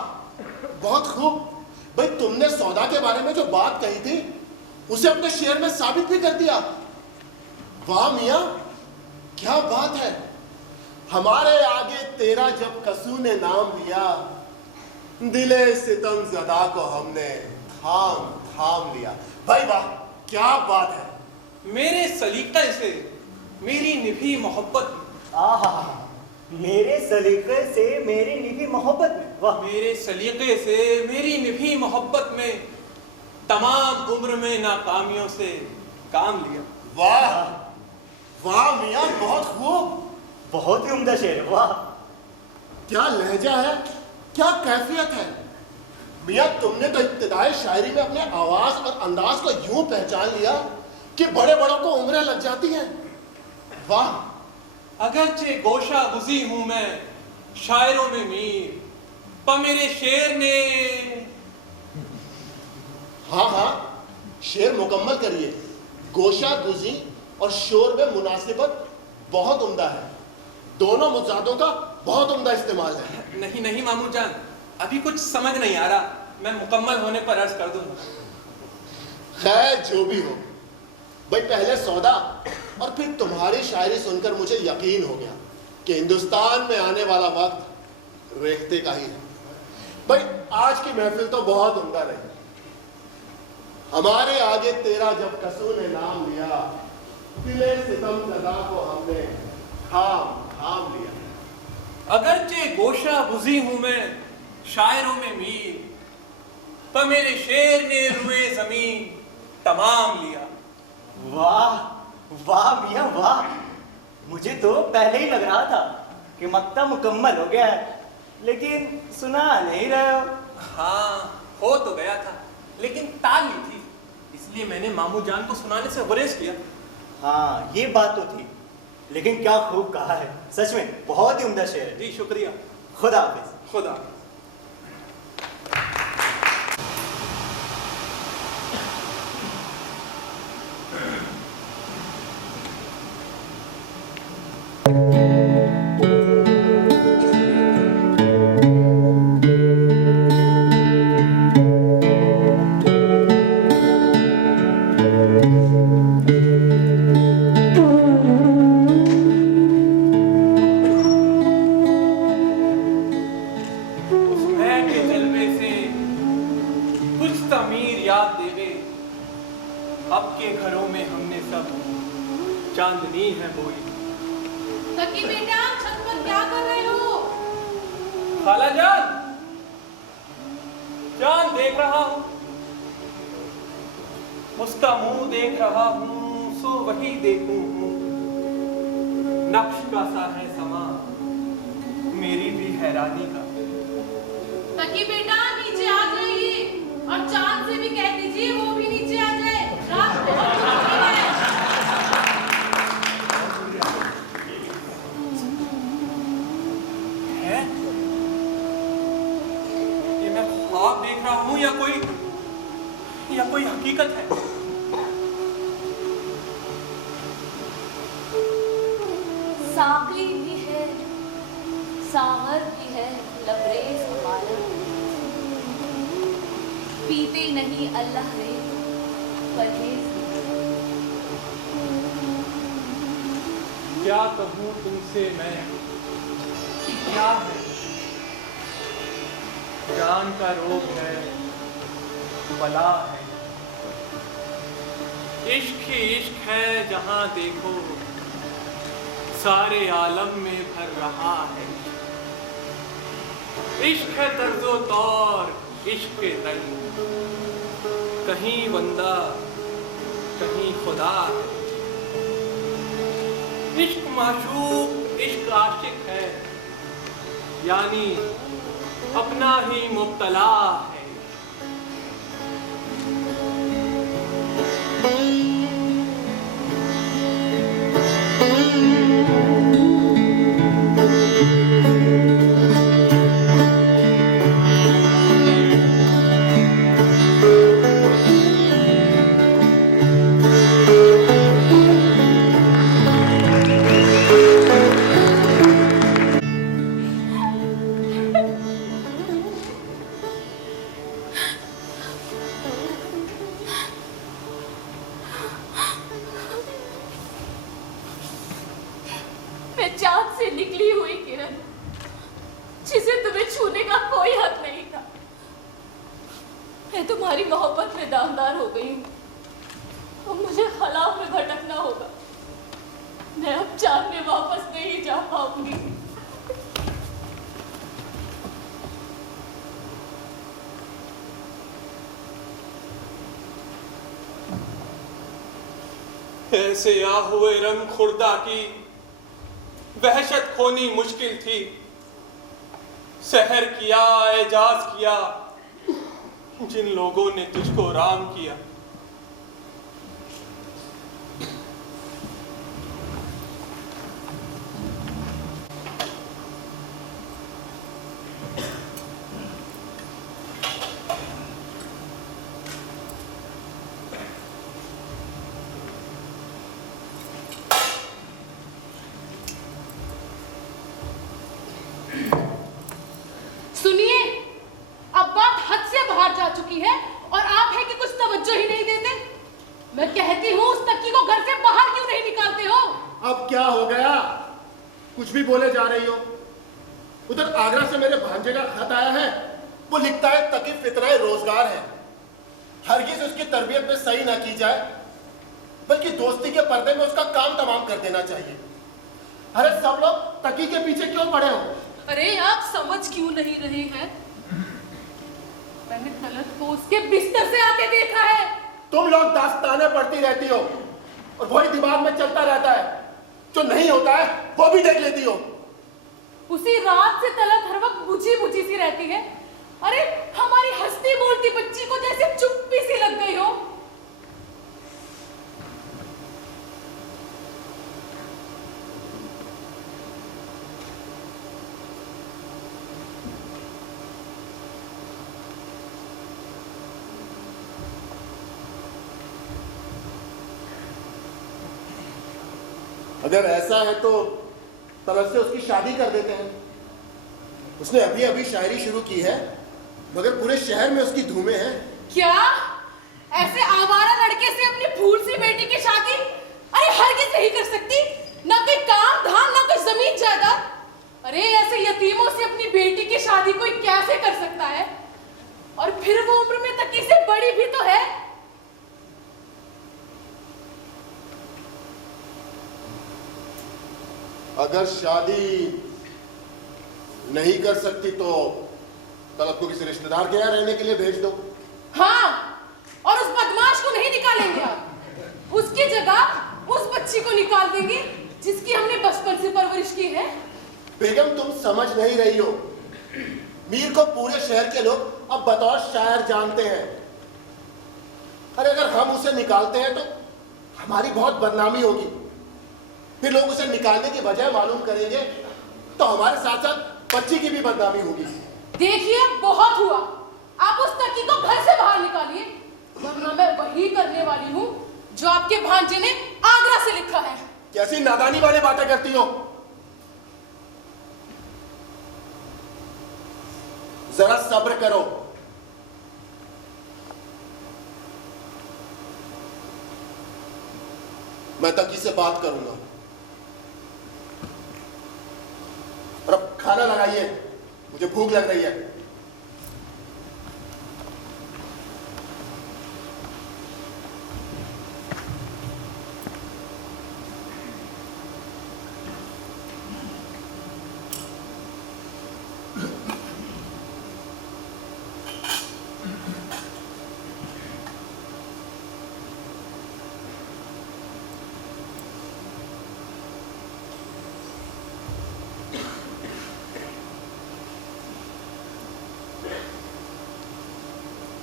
बहुत खूब। भाई तुमने सौदा के बारे में जो बात कही थी उसे अपने शेर में साबित भी कर दिया। वाह मियां, क्या बात है। हमारे आगे तेरा जब कसू ने नाम लिया, दिले सितम ज़दा को हमने थाम थाम लिया। भाई वाह, क्या बात है। मेरे सलीके से मेरी निभी मोहब्बत, आहा, मेरे सलीके से मेरी निभी मोहब्बत में, वाह। मेरे सलीके से मेरी निभी मोहब्बत में तमाम उम्र में नाकामियों से काम लिया। वाह वाह मियां, बहुत खूब। बहुत ही उम्दा शेर, वाह। क्या लहजा है, क्या कैफियत है। मियां तुमने तो इब्तिदाई शायरी में अपने आवाज और अंदाज को यूं पहचान लिया कि बड़े बड़ों को उम्रें लग जाती हैं। वाह। अगरचे गोशा गुजी हूं मैं शायरों में मीर, पर मेरे शेर ने। हाँ, शेर मुकम्मल करिए। गोशा गुजी और शोर में मुनासिबत बहुत उम्दा है। दोनों मुजादों का बहुत उम्दा इस्तेमाल है। नहीं नहीं मामू जान, अभी कुछ समझ नहीं आ रहा, मैं मुकम्मल होने पर अर्ज कर दूंगा। खैर जो भी हो, भाई पहले सौदा और फिर तुम्हारी शायरी सुनकर मुझे यकीन हो गया कि हिंदुस्तान में आने वाला वक्त रेखते का ही है। भाई आज की महफिल तो बहुत उम्दा रही। हमारे आगे तेरा जब कसू ने नाम लिया, दिले सितम ज़दा को हमने थाम लिया। अगरचे गोशा बुझी हूं मैं शायरों में मीर, पर मेरे शेर ने रुए जमीन तमाम लिया। वाह वाह मियां वाह, मुझे तो पहले ही लग रहा था कि मक्ता मुकम्मल हो गया है, लेकिन सुना नहीं रहे हो। हाँ हो तो गया था, लेकिन ताल नहीं थी, इसलिए मैंने मामू जान को सुनाने से गुरेज किया। हाँ ये बात तो थी, लेकिन क्या खूब कहा है, सच में बहुत ही उम्दा शेर है। जी शुक्रिया। खुदा हाफिज। खुदा। चांदनी है बोई। तकी बेटा छत पर क्या कर रहे हो? खाला जान, चांद देख रहा हूँ, उसका मुंह देख रहा हूँ, सो वही देखूं हूँ। नक्श का सा है समा, मेरी भी हैरानी का। तकी बेटा नीचे आ जाइए और चांद से भी कह दीजिए वो भी नीचे आ जाए, रात बहुत है। ये मैं ख्वाब देख रहा हूँ या कोई हकीकत है? साकी भी है, सागर भी है, लबरेज हमारा, पीते नहीं अल्लाह रे परहेज। क्या कहूँ तुमसे मैं, क्या है? जान का रोग है, बला है। इश्क ही इश्क है, जहां देखो सारे आलम में भर रहा है। इश्क है तर्जो तौर, इश्क के रंग, कहीं बंदा कहीं खुदा है। इश्क माशूक, इश्क आशिक है, यानी अपना ही मुब्तला है। मैं चांद से निकली हुई किरण, जिसे तुम्हें छूने का कोई हक नहीं था। मैं तुम्हारी मोहब्बत में दामदार हो गई हूँ, अब मुझे खलाव में भटकना होगा। मैं अब चांद में वापस नहीं जा पाऊंगी। ऐसे आ हुए रंग खुर्दा की वहशत खोनी मुश्किल थी। सहर किया, एजाज किया, जिन लोगों ने तुझको राम किया। सुनिए, अब बात हद से बाहर जा चुकी है और आप है कि कुछ तवज्जो ही नहीं देते। मैं कहती हूँ उस तक्की को घर से बाहर क्यों नहीं निकालते हो? अब क्या हो गया? कुछ भी बोले जा रही हो। उधर आगरा से मेरे भांजे का खत आया है, वो लिखता है तकी फितराए रोजगार है, हरगिज उसकी तरबियत में सही ना की जाए, बल्कि दोस्ती के पर्दे में उसका काम तमाम कर देना चाहिए। अरे सब लोग तकी के पीछे क्यों पड़े हो? अरे आप समझ क्यों नहीं रहे हैं? मैंने तलत को उसके बिस्तर से आते देखा है। तुम लोग दास्ताने पढ़ती रहती हो और वही दिमाग में चलता रहता है, जो नहीं होता है वो भी देख लेती हो। उसी रात से तलत हर वक्त बुझी बुझी सी रहती है। अरे हमारी हंसती बोलती बच्ची को जैसे चुप्पी सी लग गई हो। अगर ऐसा है तो तलत से उसकी शादी कर देते हैं। उसने अभी अभी शायरी शुरू की है, मगर पूरे शहर में उसकी धूमें हैं। क्या ऐसे आवारा लड़के से अपनी फूल सी बेटी की शादी? अरे हरगिज़ नहीं कर सकती। ना कोई काम धाम, ना कोई जमीन जायदाद। अरे ऐसे यतीमों से अपनी बेटी की शादी कोई कैसे कर सकता है? और फिर वो उम्र में तकी से बड़ी भी तो है। अगर शादी नहीं कर सकती तो तलत को किसी रिश्तेदार के यहाँ रहने के लिए भेज दो। हाँ, और उस बदमाश को नहीं निकालेंगे आप। उसकी जगह उस बच्ची को निकाल देंगे जिसकी हमने बचपन से परवरिश की है। बेगम तुम समझ नहीं रही हो, मीर को पूरे शहर के लोग अब बतौर शायर जानते हैं। अरे अगर हम उसे निकालते हैं तो हमारी बहुत बदनामी होगी। फिर लोग उसे निकालने की वजह मालूम करेंगे तो हमारे साथ साथ बच्ची की भी बदनामी होगी। देखिए बहुत हुआ, आप उस तकी को घर से बाहर निकालिए, वरना मैं वही करने वाली हूँ जो आपके भांजे ने आगरा से लिखा है। कैसी नादानी वाली बातें करती हो? जरा सब्र करो। मैं तकी से बात करूंगा। और अब खाना लगाइए, मुझे भूख लग रही है।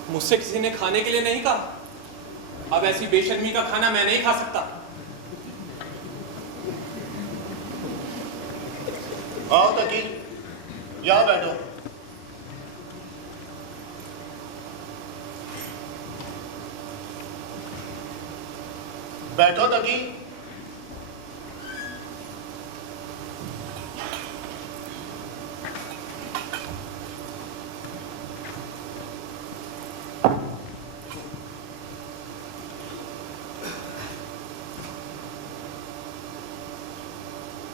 मुझसे किसी ने खाने के लिए नहीं कहा। अब ऐसी बेशर्मी का खाना मैं नहीं खा सकता। आओ तकी, यहां बैठो। बैठो तकी।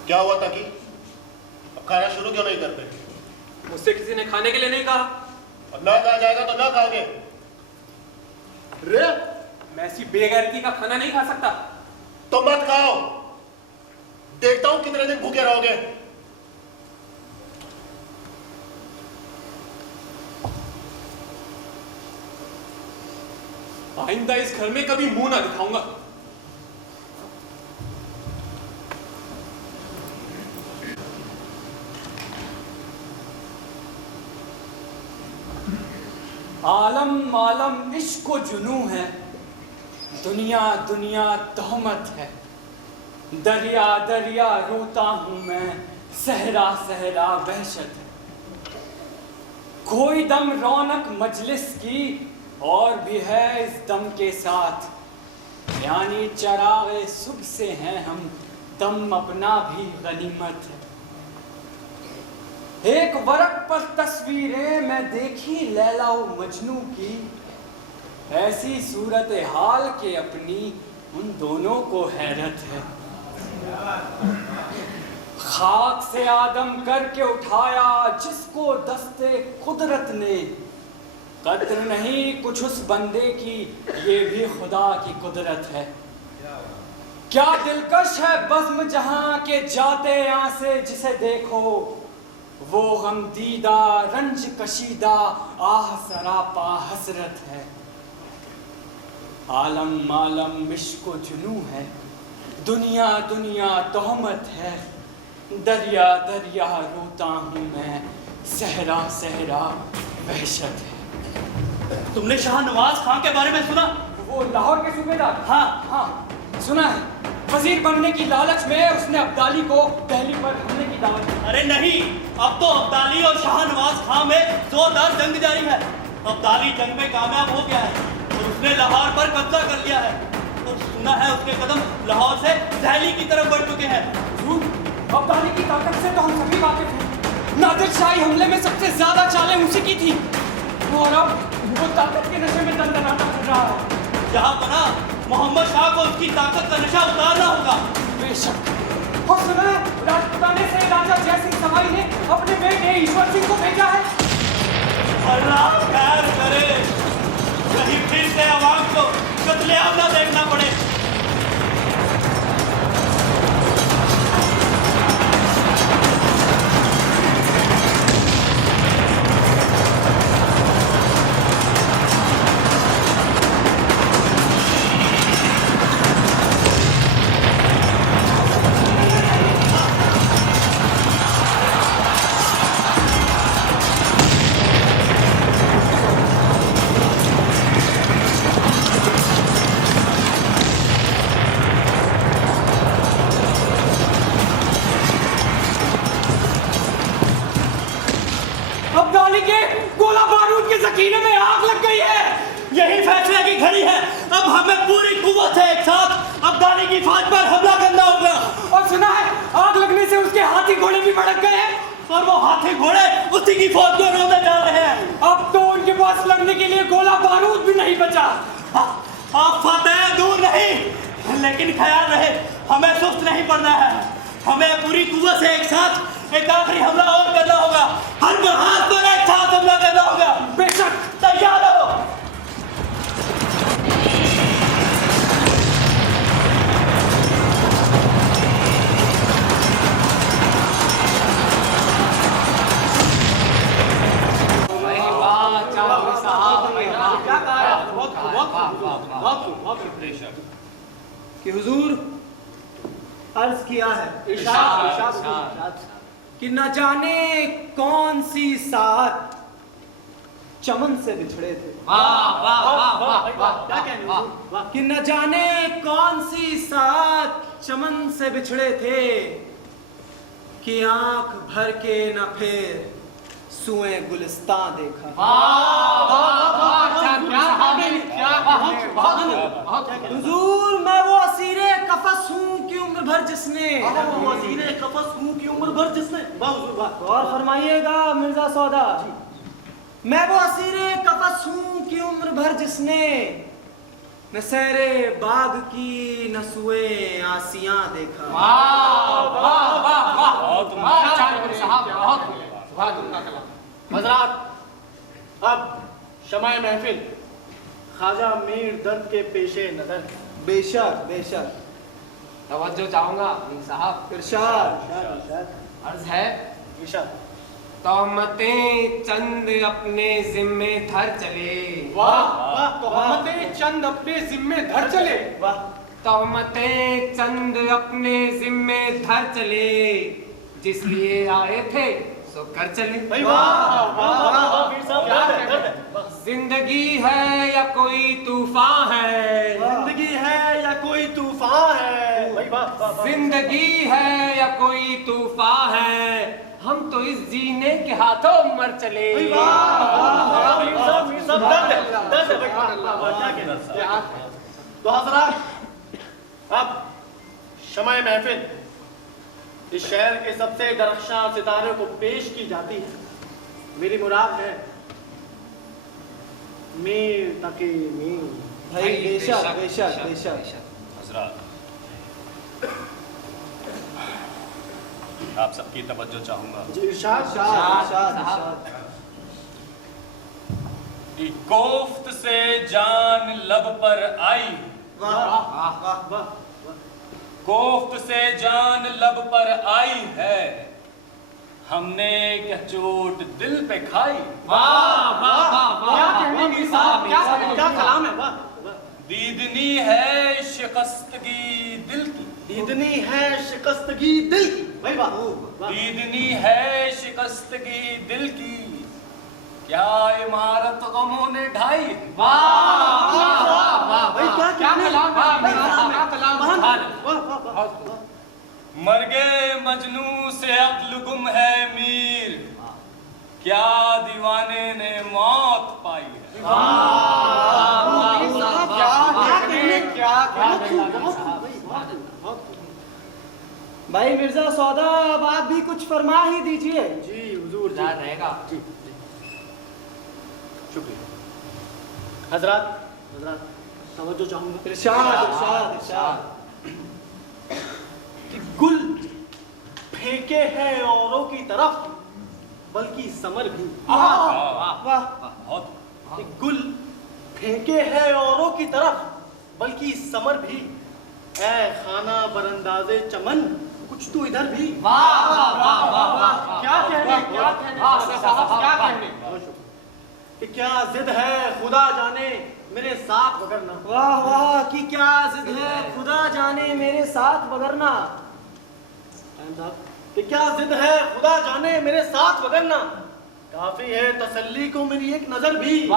क्या हुआ तकी? अब खाना शुरू क्यों नहीं करते? मुझसे किसी ने खाने के लिए नहीं कहा। अब ना कहा जाएगा तो ना खाओगे। रे मैं ऐसी बेगैरती का खाना नहीं खा सकता। तो मत खाओ, देखता हूं कितने दिन भूखे रहोगे। आइंदा इस घर में कभी मुंह ना दिखाऊंगा। आलम आलम इश्क जुनू है, दुनिया दुनिया तोहमत है। दरिया दरिया रोता हूं मैं, सहरा सहरा वहशत है। कोई दम रौनक मजलिस की और भी है इस दम के साथ, यानी चरागे सुबह से हैं हम, दम अपना भी गनीमत है। एक वरक पर तस्वीरें मैं देखी लैला व मजनू की, ऐसी सूरत हाल के अपनी उन दोनों को हैरत है। खाक से आदम करके उठाया जिसको दस्ते कुदरत ने। कद्र नहीं कुछ उस बंदे की, ये भी खुदा की कुदरत है। क्या दिलकश है बज़्म जहां के जाते यहाँ से जिसे देखो, वो गम दीदा रंज कशीदा आह सरापा हसरत है। आलम मालम इश्क जुनू है, दुनिया दुनिया तोहमत है। दरिया दरिया रोता हूँ मैं, सहरा सहरा वहशत है। तुमने शाह नवाज खान के बारे में सुना? वो लाहौर के सूबेदार? हाँ सुना है। वजीर बनने की लालच में उसने अब्दाली को दिल्ली पर हमले की दावत दी। अरे नहीं, अब तो अब्दाली और शाह नवाज खान में जोरदार जंग जारी है। अब्दाली जंग में कामयाब हो गया है और उसने लाहौर पर कब्जा कर लिया है। और सुना है उसके कदम लाहौर से दिल्ली की तरफ बढ़ चुके हैं। अब्दाली की ताकत से तो हम सभी वाकिफ हैं। नादिर शाही हमले में सबसे ज्यादा चालें उसी की थी और अब वो ताकत के नशे में दंदनाता फिर रहा है। जहाँ बना मोहम्मद शाह को उसकी ताकत का नशा उतारना होगा। बेशक। और सुना है राजपुताने से राजा जयसिंह सवाई ने अपने बेटे ईश्वर सिंह को भेजा है। अल्लाह खैर करे, कहीं फिर से आवाम को कत्लेआम ना देखना पड़े। यही फैसले की घड़ी है। अब हमें पूरी कुव्वत से एक साथ अब्दाली की फौज पर हमला करना होगा। और सुना है आग लगने से उसके हाथी घोड़े भी भड़क गए हैं और वो हाथी घोड़े उसी की फौज को रोकने जा रहे हैं। अब तो उनके पास लड़ने के लिए गोला बारूद भी नहीं बचा। अब फतेह दूर नहीं, लेकिन ख्याल रहे हमें सुस्त नहीं पड़ना है। हमें पूरी कुव्वत से एक साथ एक आखिरी हमला और करना होगा। हर महाज पर एक साथ हमला करना होगा। बेशक। तैयार हो। कि हुजूर अर्ज किया है कि न जाने कौन सी साथ चमन से बिछड़े थे। कि न जाने कौन सी साथ चमन से बिछड़े थे कि आंख भर के न फिर सुए गुलिस्तान देखा। हुजूर मैं वो असीरे कफस हूँ कि उम्र भर जिसने गौर फरमाइएगा मिर्जा सौदा। मैं वो असीरे कफस हूँ कि उम्र भर जिसने न सहरे बाग की न सुए आसियां देखा। हज़रात, अब शमाए महफिल ख्वाजा मीर दर्द के पेशे नजर। बेशक बेशक। तवज्जो चाहूंगा साहब। इरशाद। अर्ज है इरशाद। तोहमतें चंद अपने जिम्मे धर चले। वाह वाह। तोहमतें चंद अपने जिम्मे धर चले। वाह। तोहमतें चंद अपने जिम्मे धर चले, जिस लिए आए थे सो कर चले। जिंदगी है या कोई तूफान है, जिंदगी है या कोई तूफान है, जिंदगी है या कोई तूफान है, हम तो इस जीने के हाथों मर चले। तो हज़रात, अब शमाए महफिल इस शहर के सबसे दरख्शां सितारे को पेश की जाती है। मेरी मुराद है मीर तकी मीर। भाई बेशक बेशक बेशक। हज़रात, आप सबकी तवज्जो चाहूंगा। जी इरशाद। कि कोफ्त से जान लब पर आई, कोफ्त से जान लब पर आई है, हमने क्या चोट दिल पे खाई। क्या कलाम है, वाह। दीदनी है शिकस्तगी दिल की, दीदनी है शिकस्तगी दिल की, भाई वाह। दीदनी है शिकस्तगी दिल की, क्या इमारत गमों ने ढाई। भाई क्या मर गए मजनू से अक्ल गुम है मीर, क्या दीवाने ने मौत पाई है। भाई मिर्जा सौदा, अब आप भी कुछ फरमा ही दीजिए। जी हुजूर जी रहेगा। जी शुक्रिया। हजरत तवज्जो चाहूंगा। इरशाद। कि गुल फेंके हैं औरों की तरफ, बल्कि समर भी। वाह। कि गुल फेंके हैं औरों की तरफ, बल्कि समर भी। ऐ खाना बरंदाजे चमन, कुछ तो इधर भी। क्या कहने कि क्या जिद है खुदा जाने मेरे साथ वगरना। वाह कि क्या जिद है खुदा जाने मेरे साथ वगरना। कि क्या जिद है खुदा जाने मेरे साथ वगरना, काफी है तसल्ली को मेरी एक नजर भी।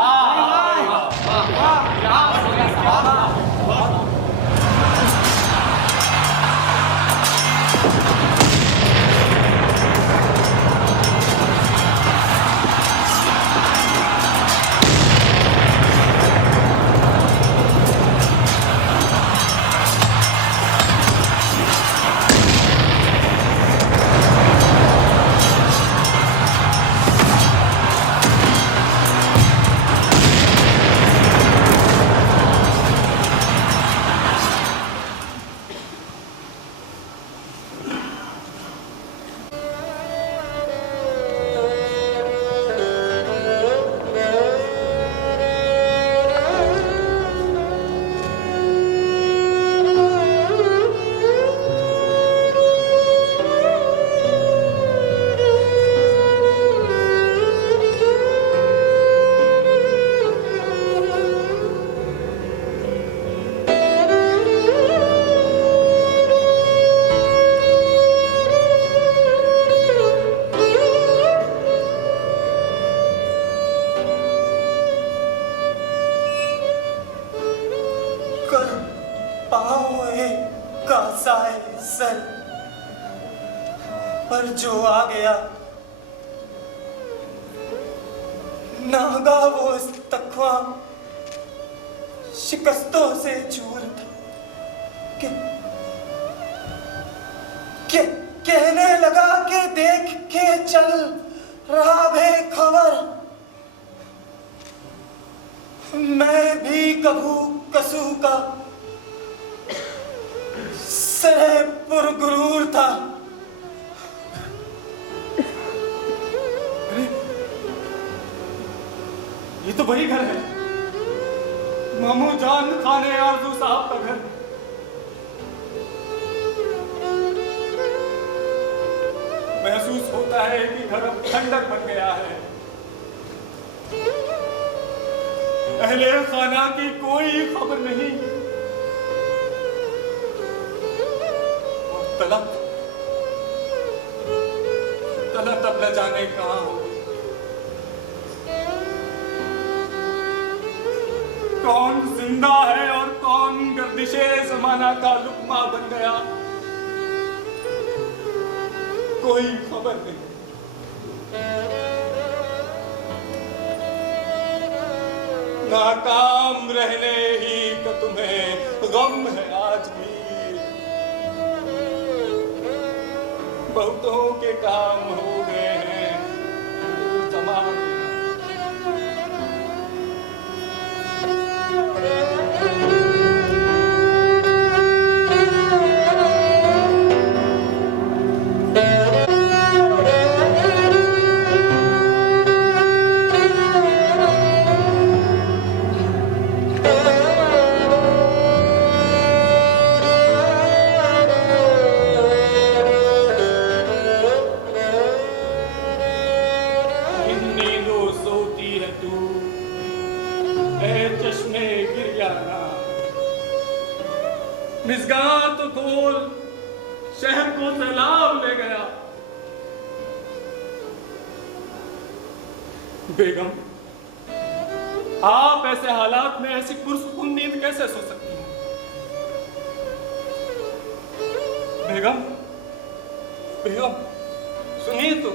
सर पर जो आ गया, नागा वो तकवा शिकस्तों से चूर था कि कहने लगा कि देख के चल रहा बेखबर, मैं भी कभू कसू का सरे पुरगुरूर था। ये तो वही घर है, मामू जान खाने आरजू साहब का घर। महसूस होता है कि घर अब खंडर बन गया है। अहले खाना की कोई खबर नहीं, और तलब अब न जाने कहां हो। कौन जिंदा है और कौन गर्दिशे जमाना का लुकमा बन गया, कोई खबर नहीं। नाकाम रहने ही का तुम्हें गम है आज भी, बहुतों के काम हो गए हैं तमाम। शहर को सैलाब ले गया। बेगम, आप ऐसे हालात में ऐसी पुरसुकून नींद कैसे सो सकती हैं? बेगम, बेगम, सुनिए तो।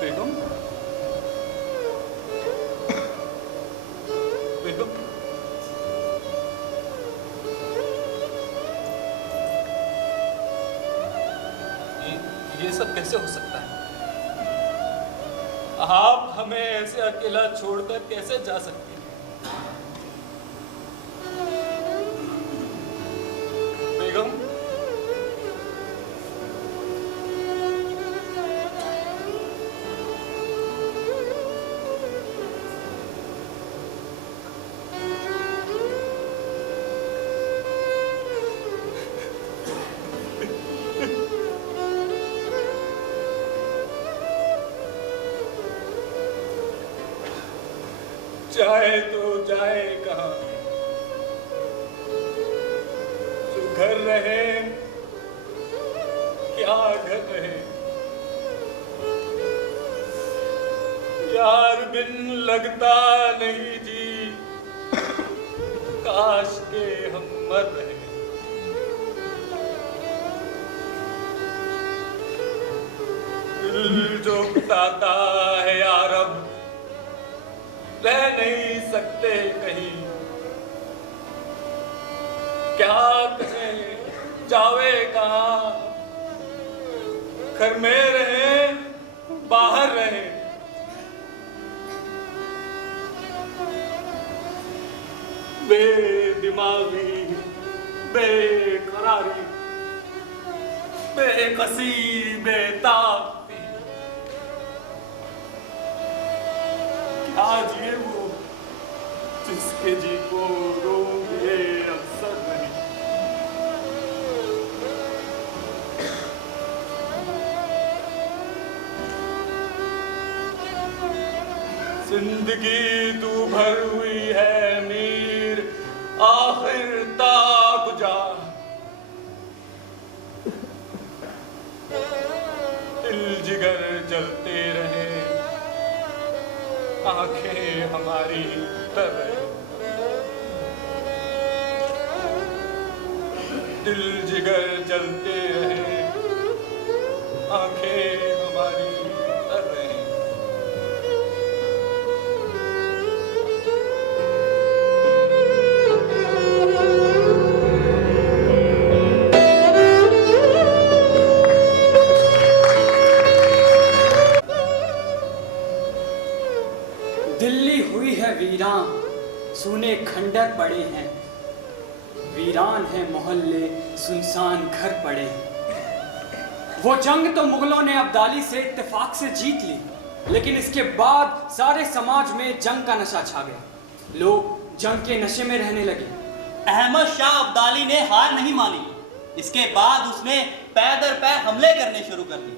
बेगम, बेगम, ये सब कैसे हो सकता है? आप हमें ऐसे अकेला छोड़कर कैसे जा सकती हैं? बेगम, जाए तो जाए कहाँ? जो घर रहे क्या घर रहे? यार बिन लगता नहीं जी, काश के हम मर रहे। दिल जो बताता है यार अब रह नहीं सकते कहीं, क्या कहें जावे कहाँ? घर में रहे बाहर रहे, बेदिमागी बेकरारी बेकसी बेताब आज ये वो जिसके जी को रोग ये अक्सर नहीं। जिंदगी तू भर हुई है मीर आखिर तक जा, दिल जिगर जलते रहे आंखें हमारी तर रहे। दिल जिगर जलते रहे आंखें हमारी तर रहे। दिल्ली हुई है वीरान, सूने खंडर पड़े हैं, वीरान है मोहल्ले सुनसान घर पड़े हैं। वो जंग तो मुगलों ने अब्दाली से इत्तेफाक से जीत ली, लेकिन इसके बाद सारे समाज में जंग का नशा छा गया। लोग जंग के नशे में रहने लगे। अहमद शाह अब्दाली ने हार नहीं मानी। इसके बाद उसने पैदर पै हमले करने शुरू कर दिए।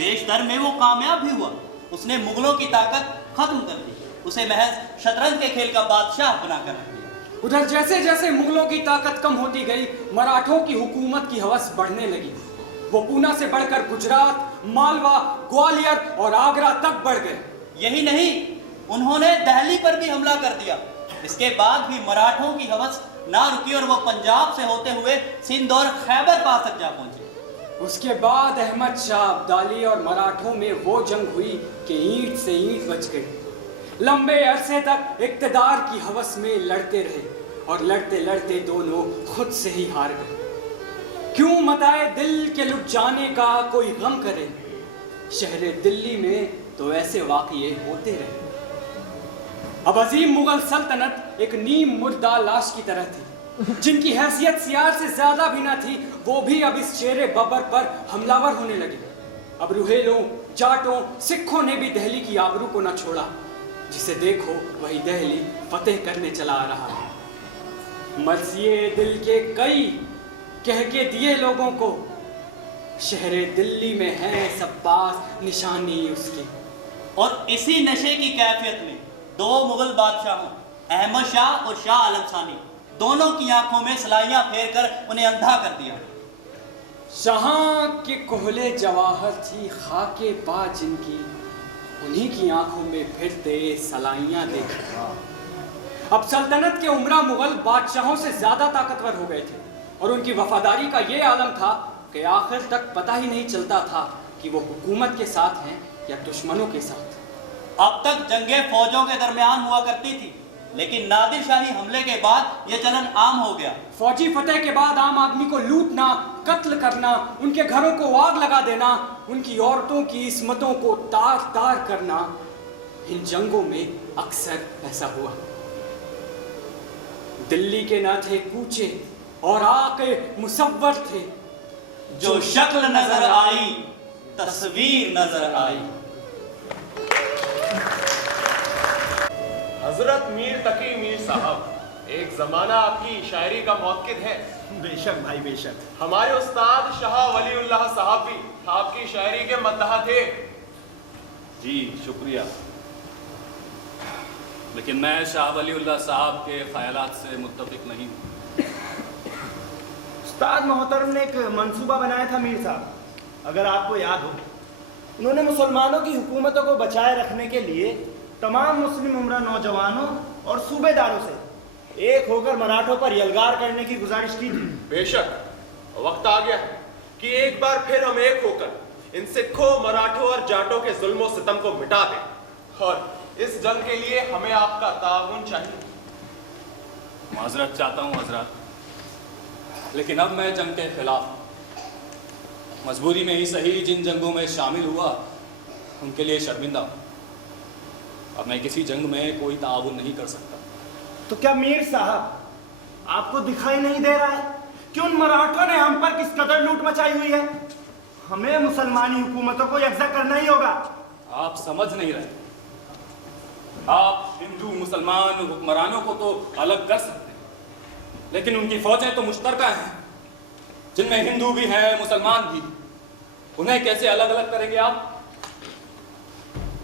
देश भर में वो कामयाब भी हुआ। उसने मुगलों की ताकत खत्म कर दी, उसे महज शतरंज के खेल का बादशाह बनाकर रख दिया। उधर जैसे जैसे मुगलों की ताकत कम होती गई, मराठों की हुकूमत की हवस बढ़ने लगी। वो पूना से बढ़कर गुजरात, मालवा, ग्वालियर और आगरा तक बढ़ गए। यही नहीं, उन्होंने दिल्ली पर भी हमला कर दिया। इसके बाद भी मराठों की हवस ना रुकी और वो पंजाब से होते हुए सिंध और खैबर पास तक जा पहुंचे। उसके बाद अहमद शाह अब्दाली और मराठों में वो जंग हुई कि ईंट से ईंट बच गई। लंबे अरसे तक इक्तदार की हवस में लड़ते रहे और लड़ते लड़ते दोनों खुद से ही हार गए। क्यों मताए दिल के लुट जाने का कोई गम करे, शहरे दिल्ली में तो ऐसे वाक़ये होते रहे। अब अजीम मुगल सल्तनत एक नीम मुर्दा लाश की तरह थी। जिनकी हैसियत सियार से ज्यादा भी ना थी, वो भी अब इस शेरे बबर पर हमलावर होने लगे। अब रुहेलों, जाटों, सिखों ने भी दिल्ली की आबरू को न छोड़ा। जिसे देखो वही दिल्ली फतेह करने चला आ रहा है। मर्सिए दिल के कई कह के दिए लोगों को, शहरे दिल्ली में है सब पास निशानी उसकी। और इसी नशे की कैफियत में 2 मुगल बादशाहों अहमद शाह और शाह आलम सानी दोनों की आंखों में सलाइयां फेर कर उन्हें अंधा कर दिया। जहां के कोहले जवाहर थी खाके बा जिनकी, उन्हीं की आंखों में फिरते सलाइयां देख। अब सल्तनत के उमरा मुगल बादशाहों से ज्यादा ताकतवर हो गए थे और उनकी वफादारी का ये आलम था कि आखिर तक पता ही नहीं चलता था कि वो हुकूमत के साथ हैं या दुश्मनों के साथ। अब तक जंगें फौजों के दरमियान हुआ करती थी, लेकिन नादिर शाही हमले के बाद यह चलन आम हो गया। फौजी फतेह के बाद आम आदमी को लूटना, कत्ल करना, उनके घरों को आग लगा देना, उनकी औरतों की इस्मतों को तार तार करना, इन जंगों में अक्सर ऐसा हुआ। दिल्ली के न थे कूचे और आके मुसव्वर थे, जो शक्ल नजर आई तस्वीर नजर आई। हजरत मीर तकी मीर साहब, एक जमाना आपकी शायरी का मौक़िद है। बेशक भाई बेशक। हमारे उस्ताद शाह वलीउल्लाह साहब भी आपकी शायरी के मद्दाह थे। जी शुक्रिया, लेकिन मैं शाह वलीउल्लाह साहब के ख्यालात से मुत्तफिक नहीं हूँ। उस्ताद मोहतरम ने एक मंसूबा बनाया था मीर साहब, अगर आपको याद हो। उन्होंने मुसलमानों की हुकूमतों को बचाए रखने के लिए तमाम मुस्लिम उम्रा नौजवानों और सूबेदारों से एक होकर मराठों पर यलगार करने की गुजारिश की थी। बेशक वक्त आ गया है कि एक बार फिर हम एक होकर इन सिखों, मराठों और जाटों के जुल्म और सितम को मिटा दें, और इस जंग के लिए हमें आपका ताउन चाहिए। माजरत चाहता हूँ हजरत, लेकिन अब मैं जंग के खिलाफ, मजबूरी में ही सही जिन जंगों में शामिल हुआ उनके लिए शर्मिंदा हूँ। अब मैं किसी जंग में कोई ताउन नहीं कर सकता। तो क्या मीर साहब आपको दिखाई नहीं दे रहा है कि उन मराठों ने हम पर किस कदर लूट मचाई हुई है? हमें मुसलमानी हुकूमतों को यकजा करना ही होगा। आप समझ नहीं रहे। आप हिंदू मुसलमान हुक्मरानों को तो अलग कर सकते हैं, लेकिन उनकी फौजें तो मुश्तरका हैं, जिनमें हिंदू भी हैं, मुसलमान भी। उन्हें कैसे अलग अलग करेंगे आप?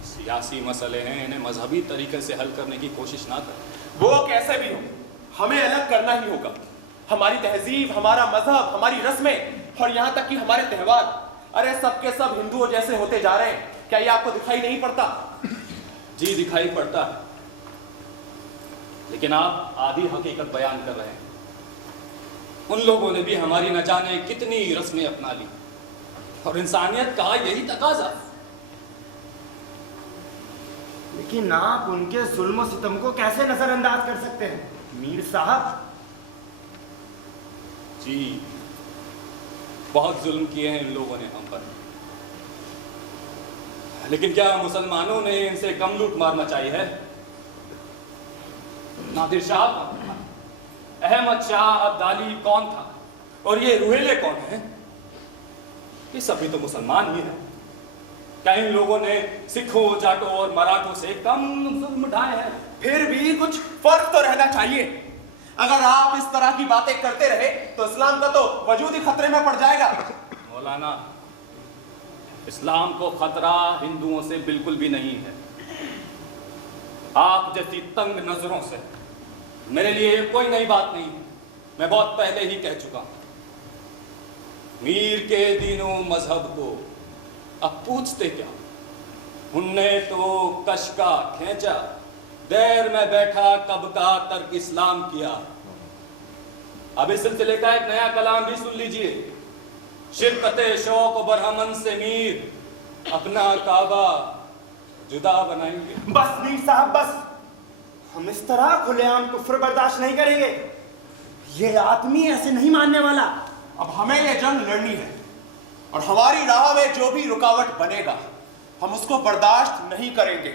सियासी मसले हैं, इन्हें मजहबी तरीके से हल करने की कोशिश ना करें। वो कैसे भी हो, हमें अलग करना ही होगा। हमारी तहजीब, हमारा मजहब, हमारी रस्में और यहाँ तक कि हमारे त्यौहार, अरे सबके सब हिंदुओं जैसे होते जा रहे हैं। क्या ये आपको दिखाई नहीं पड़ता? जी दिखाई पड़ता है, लेकिन आप आधी हकीकत बयान कर रहे हैं। उन लोगों ने भी हमारी न जाने कितनी रस्में अपना ली, और इंसानियत का यही तकाजा। लेकिन आप उनके जुल्म और सितम को कैसे नजरअंदाज कर सकते हैं मीर साहब? जी बहुत जुल्म किए हैं इन लोगों ने हम पर, लेकिन क्या मुसलमानों ने इनसे कम लूट मार मचाई है? नादिर शाह, अहमद शाह अब्दाली कौन था, और ये रुहेले कौन है? ये सभी तो मुसलमान ही हैं। क्या इन लोगों ने सिखों, जाटों और मराठों से कम जुल्म ढाए हैं? फिर भी कुछ फर्क तो रहना चाहिए। अगर आप इस तरह की बातें करते रहे तो इस्लाम का तो वजूद ही खतरे में पड़ जाएगा। मौलाना, इस्लाम को खतरा हिंदुओं से बिल्कुल भी नहीं है। आप जैसी तंग नजरों से मेरे लिए कोई नई बात नहीं। मैं बहुत पहले ही कह चुका हूं। मीर के दीनों मजहब को अब पूछते क्या? उनने तो कश का खींचा, देर में बैठा कब का तर्क इस्लाम किया। अब इस सिलसिले का एक नया कलाम भी सुन लीजिए। शिरकते शौक बरहमन से मीर अपना काबा जुदा बनाएंगे। बस मीर साहब बस, हम इस तरह खुलेआम कुफ्र बर्दाश्त नहीं करेंगे। ये आदमी ऐसे नहीं मानने वाला। अब हमें ये जंग लड़नी है, और हमारी राह में जो भी रुकावट बनेगा हम उसको बर्दाश्त नहीं करेंगे,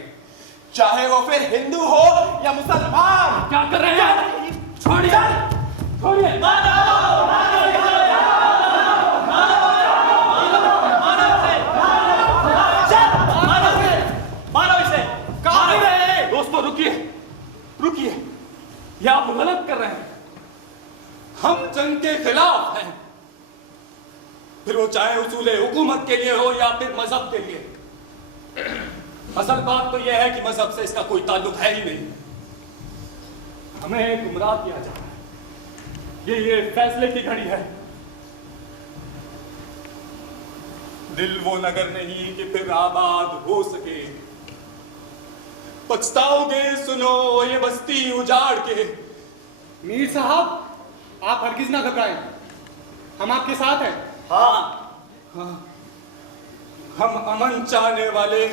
चाहे वो फिर हिंदू हो या मुसलमान। क्या कर रहे हैं? छोड़िए, छोड़िए। दोस्तों रुकिए, रुकिए, ये आप गलत कर रहे हैं। हम जंग के खिलाफ हैं, फिर वो चाहे उसूले हुकूमत के लिए हो या फिर मजहब के लिए। असल बात तो यह है कि मजहब से इसका कोई ताल्लुक है ही नहीं। हमें गुमराह किया जा रहा है। ये फैसले की घड़ी है। दिल वो नगर नहीं कि फिर आबाद हो सके। पछताओगे सुनो ये बस्ती उजाड़ के। मीर साहब, आप हरगिज ना घबराएं, हम आपके साथ हैं। हाँ, हम अमन चाहने वाले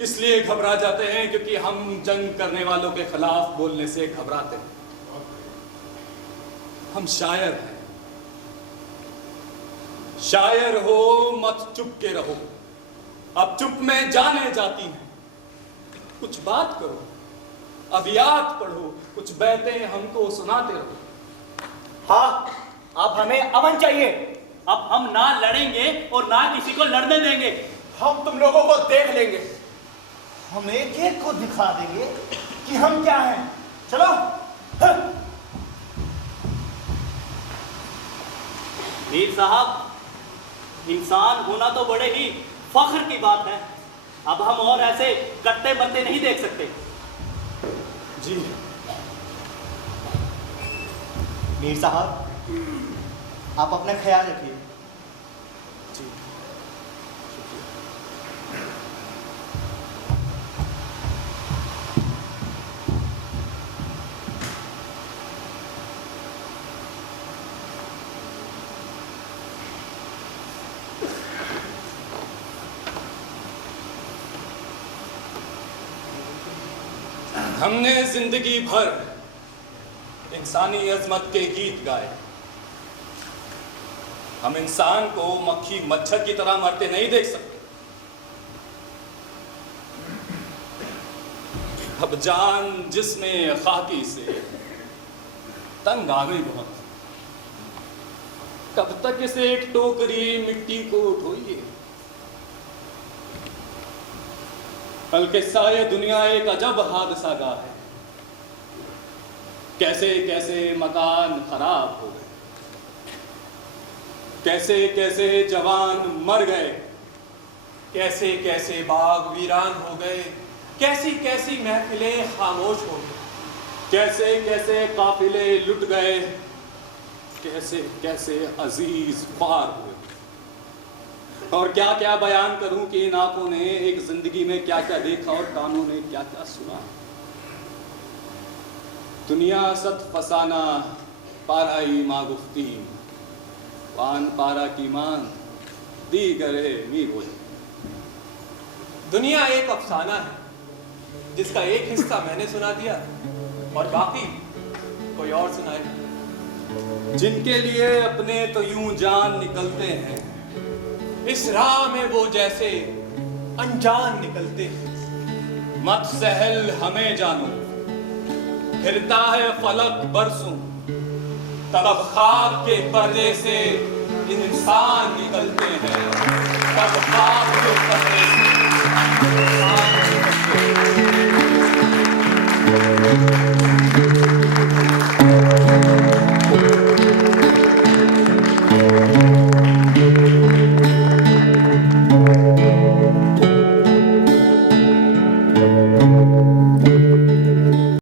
इसलिए घबरा जाते हैं क्योंकि हम जंग करने वालों के खिलाफ बोलने से घबराते हैं। हम शायर हैं। शायर हो मत चुप के रहो। अब चुप में जाने जाती हैं। कुछ बात करो, अबियात पढ़ो, कुछ बैतें हमको सुनाते रहो। हाँ, अब हमें अमन चाहिए। अब हम ना लड़ेंगे और ना किसी को लड़ने देंगे। हम तुम लोगों को देख लेंगे। हम एक एक को दिखा देंगे कि हम क्या हैं। चलो। मीर साहब, इंसान होना तो बड़े ही फख्र की बात है। अब हम और ऐसे कट्टे बंदे नहीं देख सकते। जी मीर साहब, आप अपना ख्याल रखिए। जी हमने जिंदगी भर इंसानी अजमत के गीत गाए। हम इंसान को मक्खी मच्छर की तरह मरते नहीं देख सकते। अब जान जिसमें खाकी से तंग आ गई बहुत। कब तक इसे एक टोकरी मिट्टी को ढोइए। कल के साये दुनिया एक अजब हादसा गा है। कैसे कैसे मकान खराब हो गए, कैसे कैसे जवान मर गए, कैसे कैसे बाग वीरान हो गए, कैसी कैसी महफिलें खामोश हो गई, कैसे कैसे काफिले लुट गए, कैसे कैसे अजीज ख्वार हुए। और क्या क्या बयान करूं कि इन आंखों ने एक जिंदगी में क्या क्या देखा और कानों ने क्या क्या सुना। दुनिया सत फसाना पाराई माँ गुफ्ती पान पारा की मान दी करे मीर हो। दुनिया एक अफसाना है जिसका एक हिस्सा मैंने सुना दिया और बाकी कोई और सुनाए। जिनके लिए अपने तो यूं जान निकलते हैं, इस राह में वो जैसे अनजान निकलते हैं। मत सहल हमें जानो, फिरता है फलक बरसों, तब खाक के पर्दे से इंसान निकलते हैं। तब खाक के पर्दे से इंसान निकलते हैं।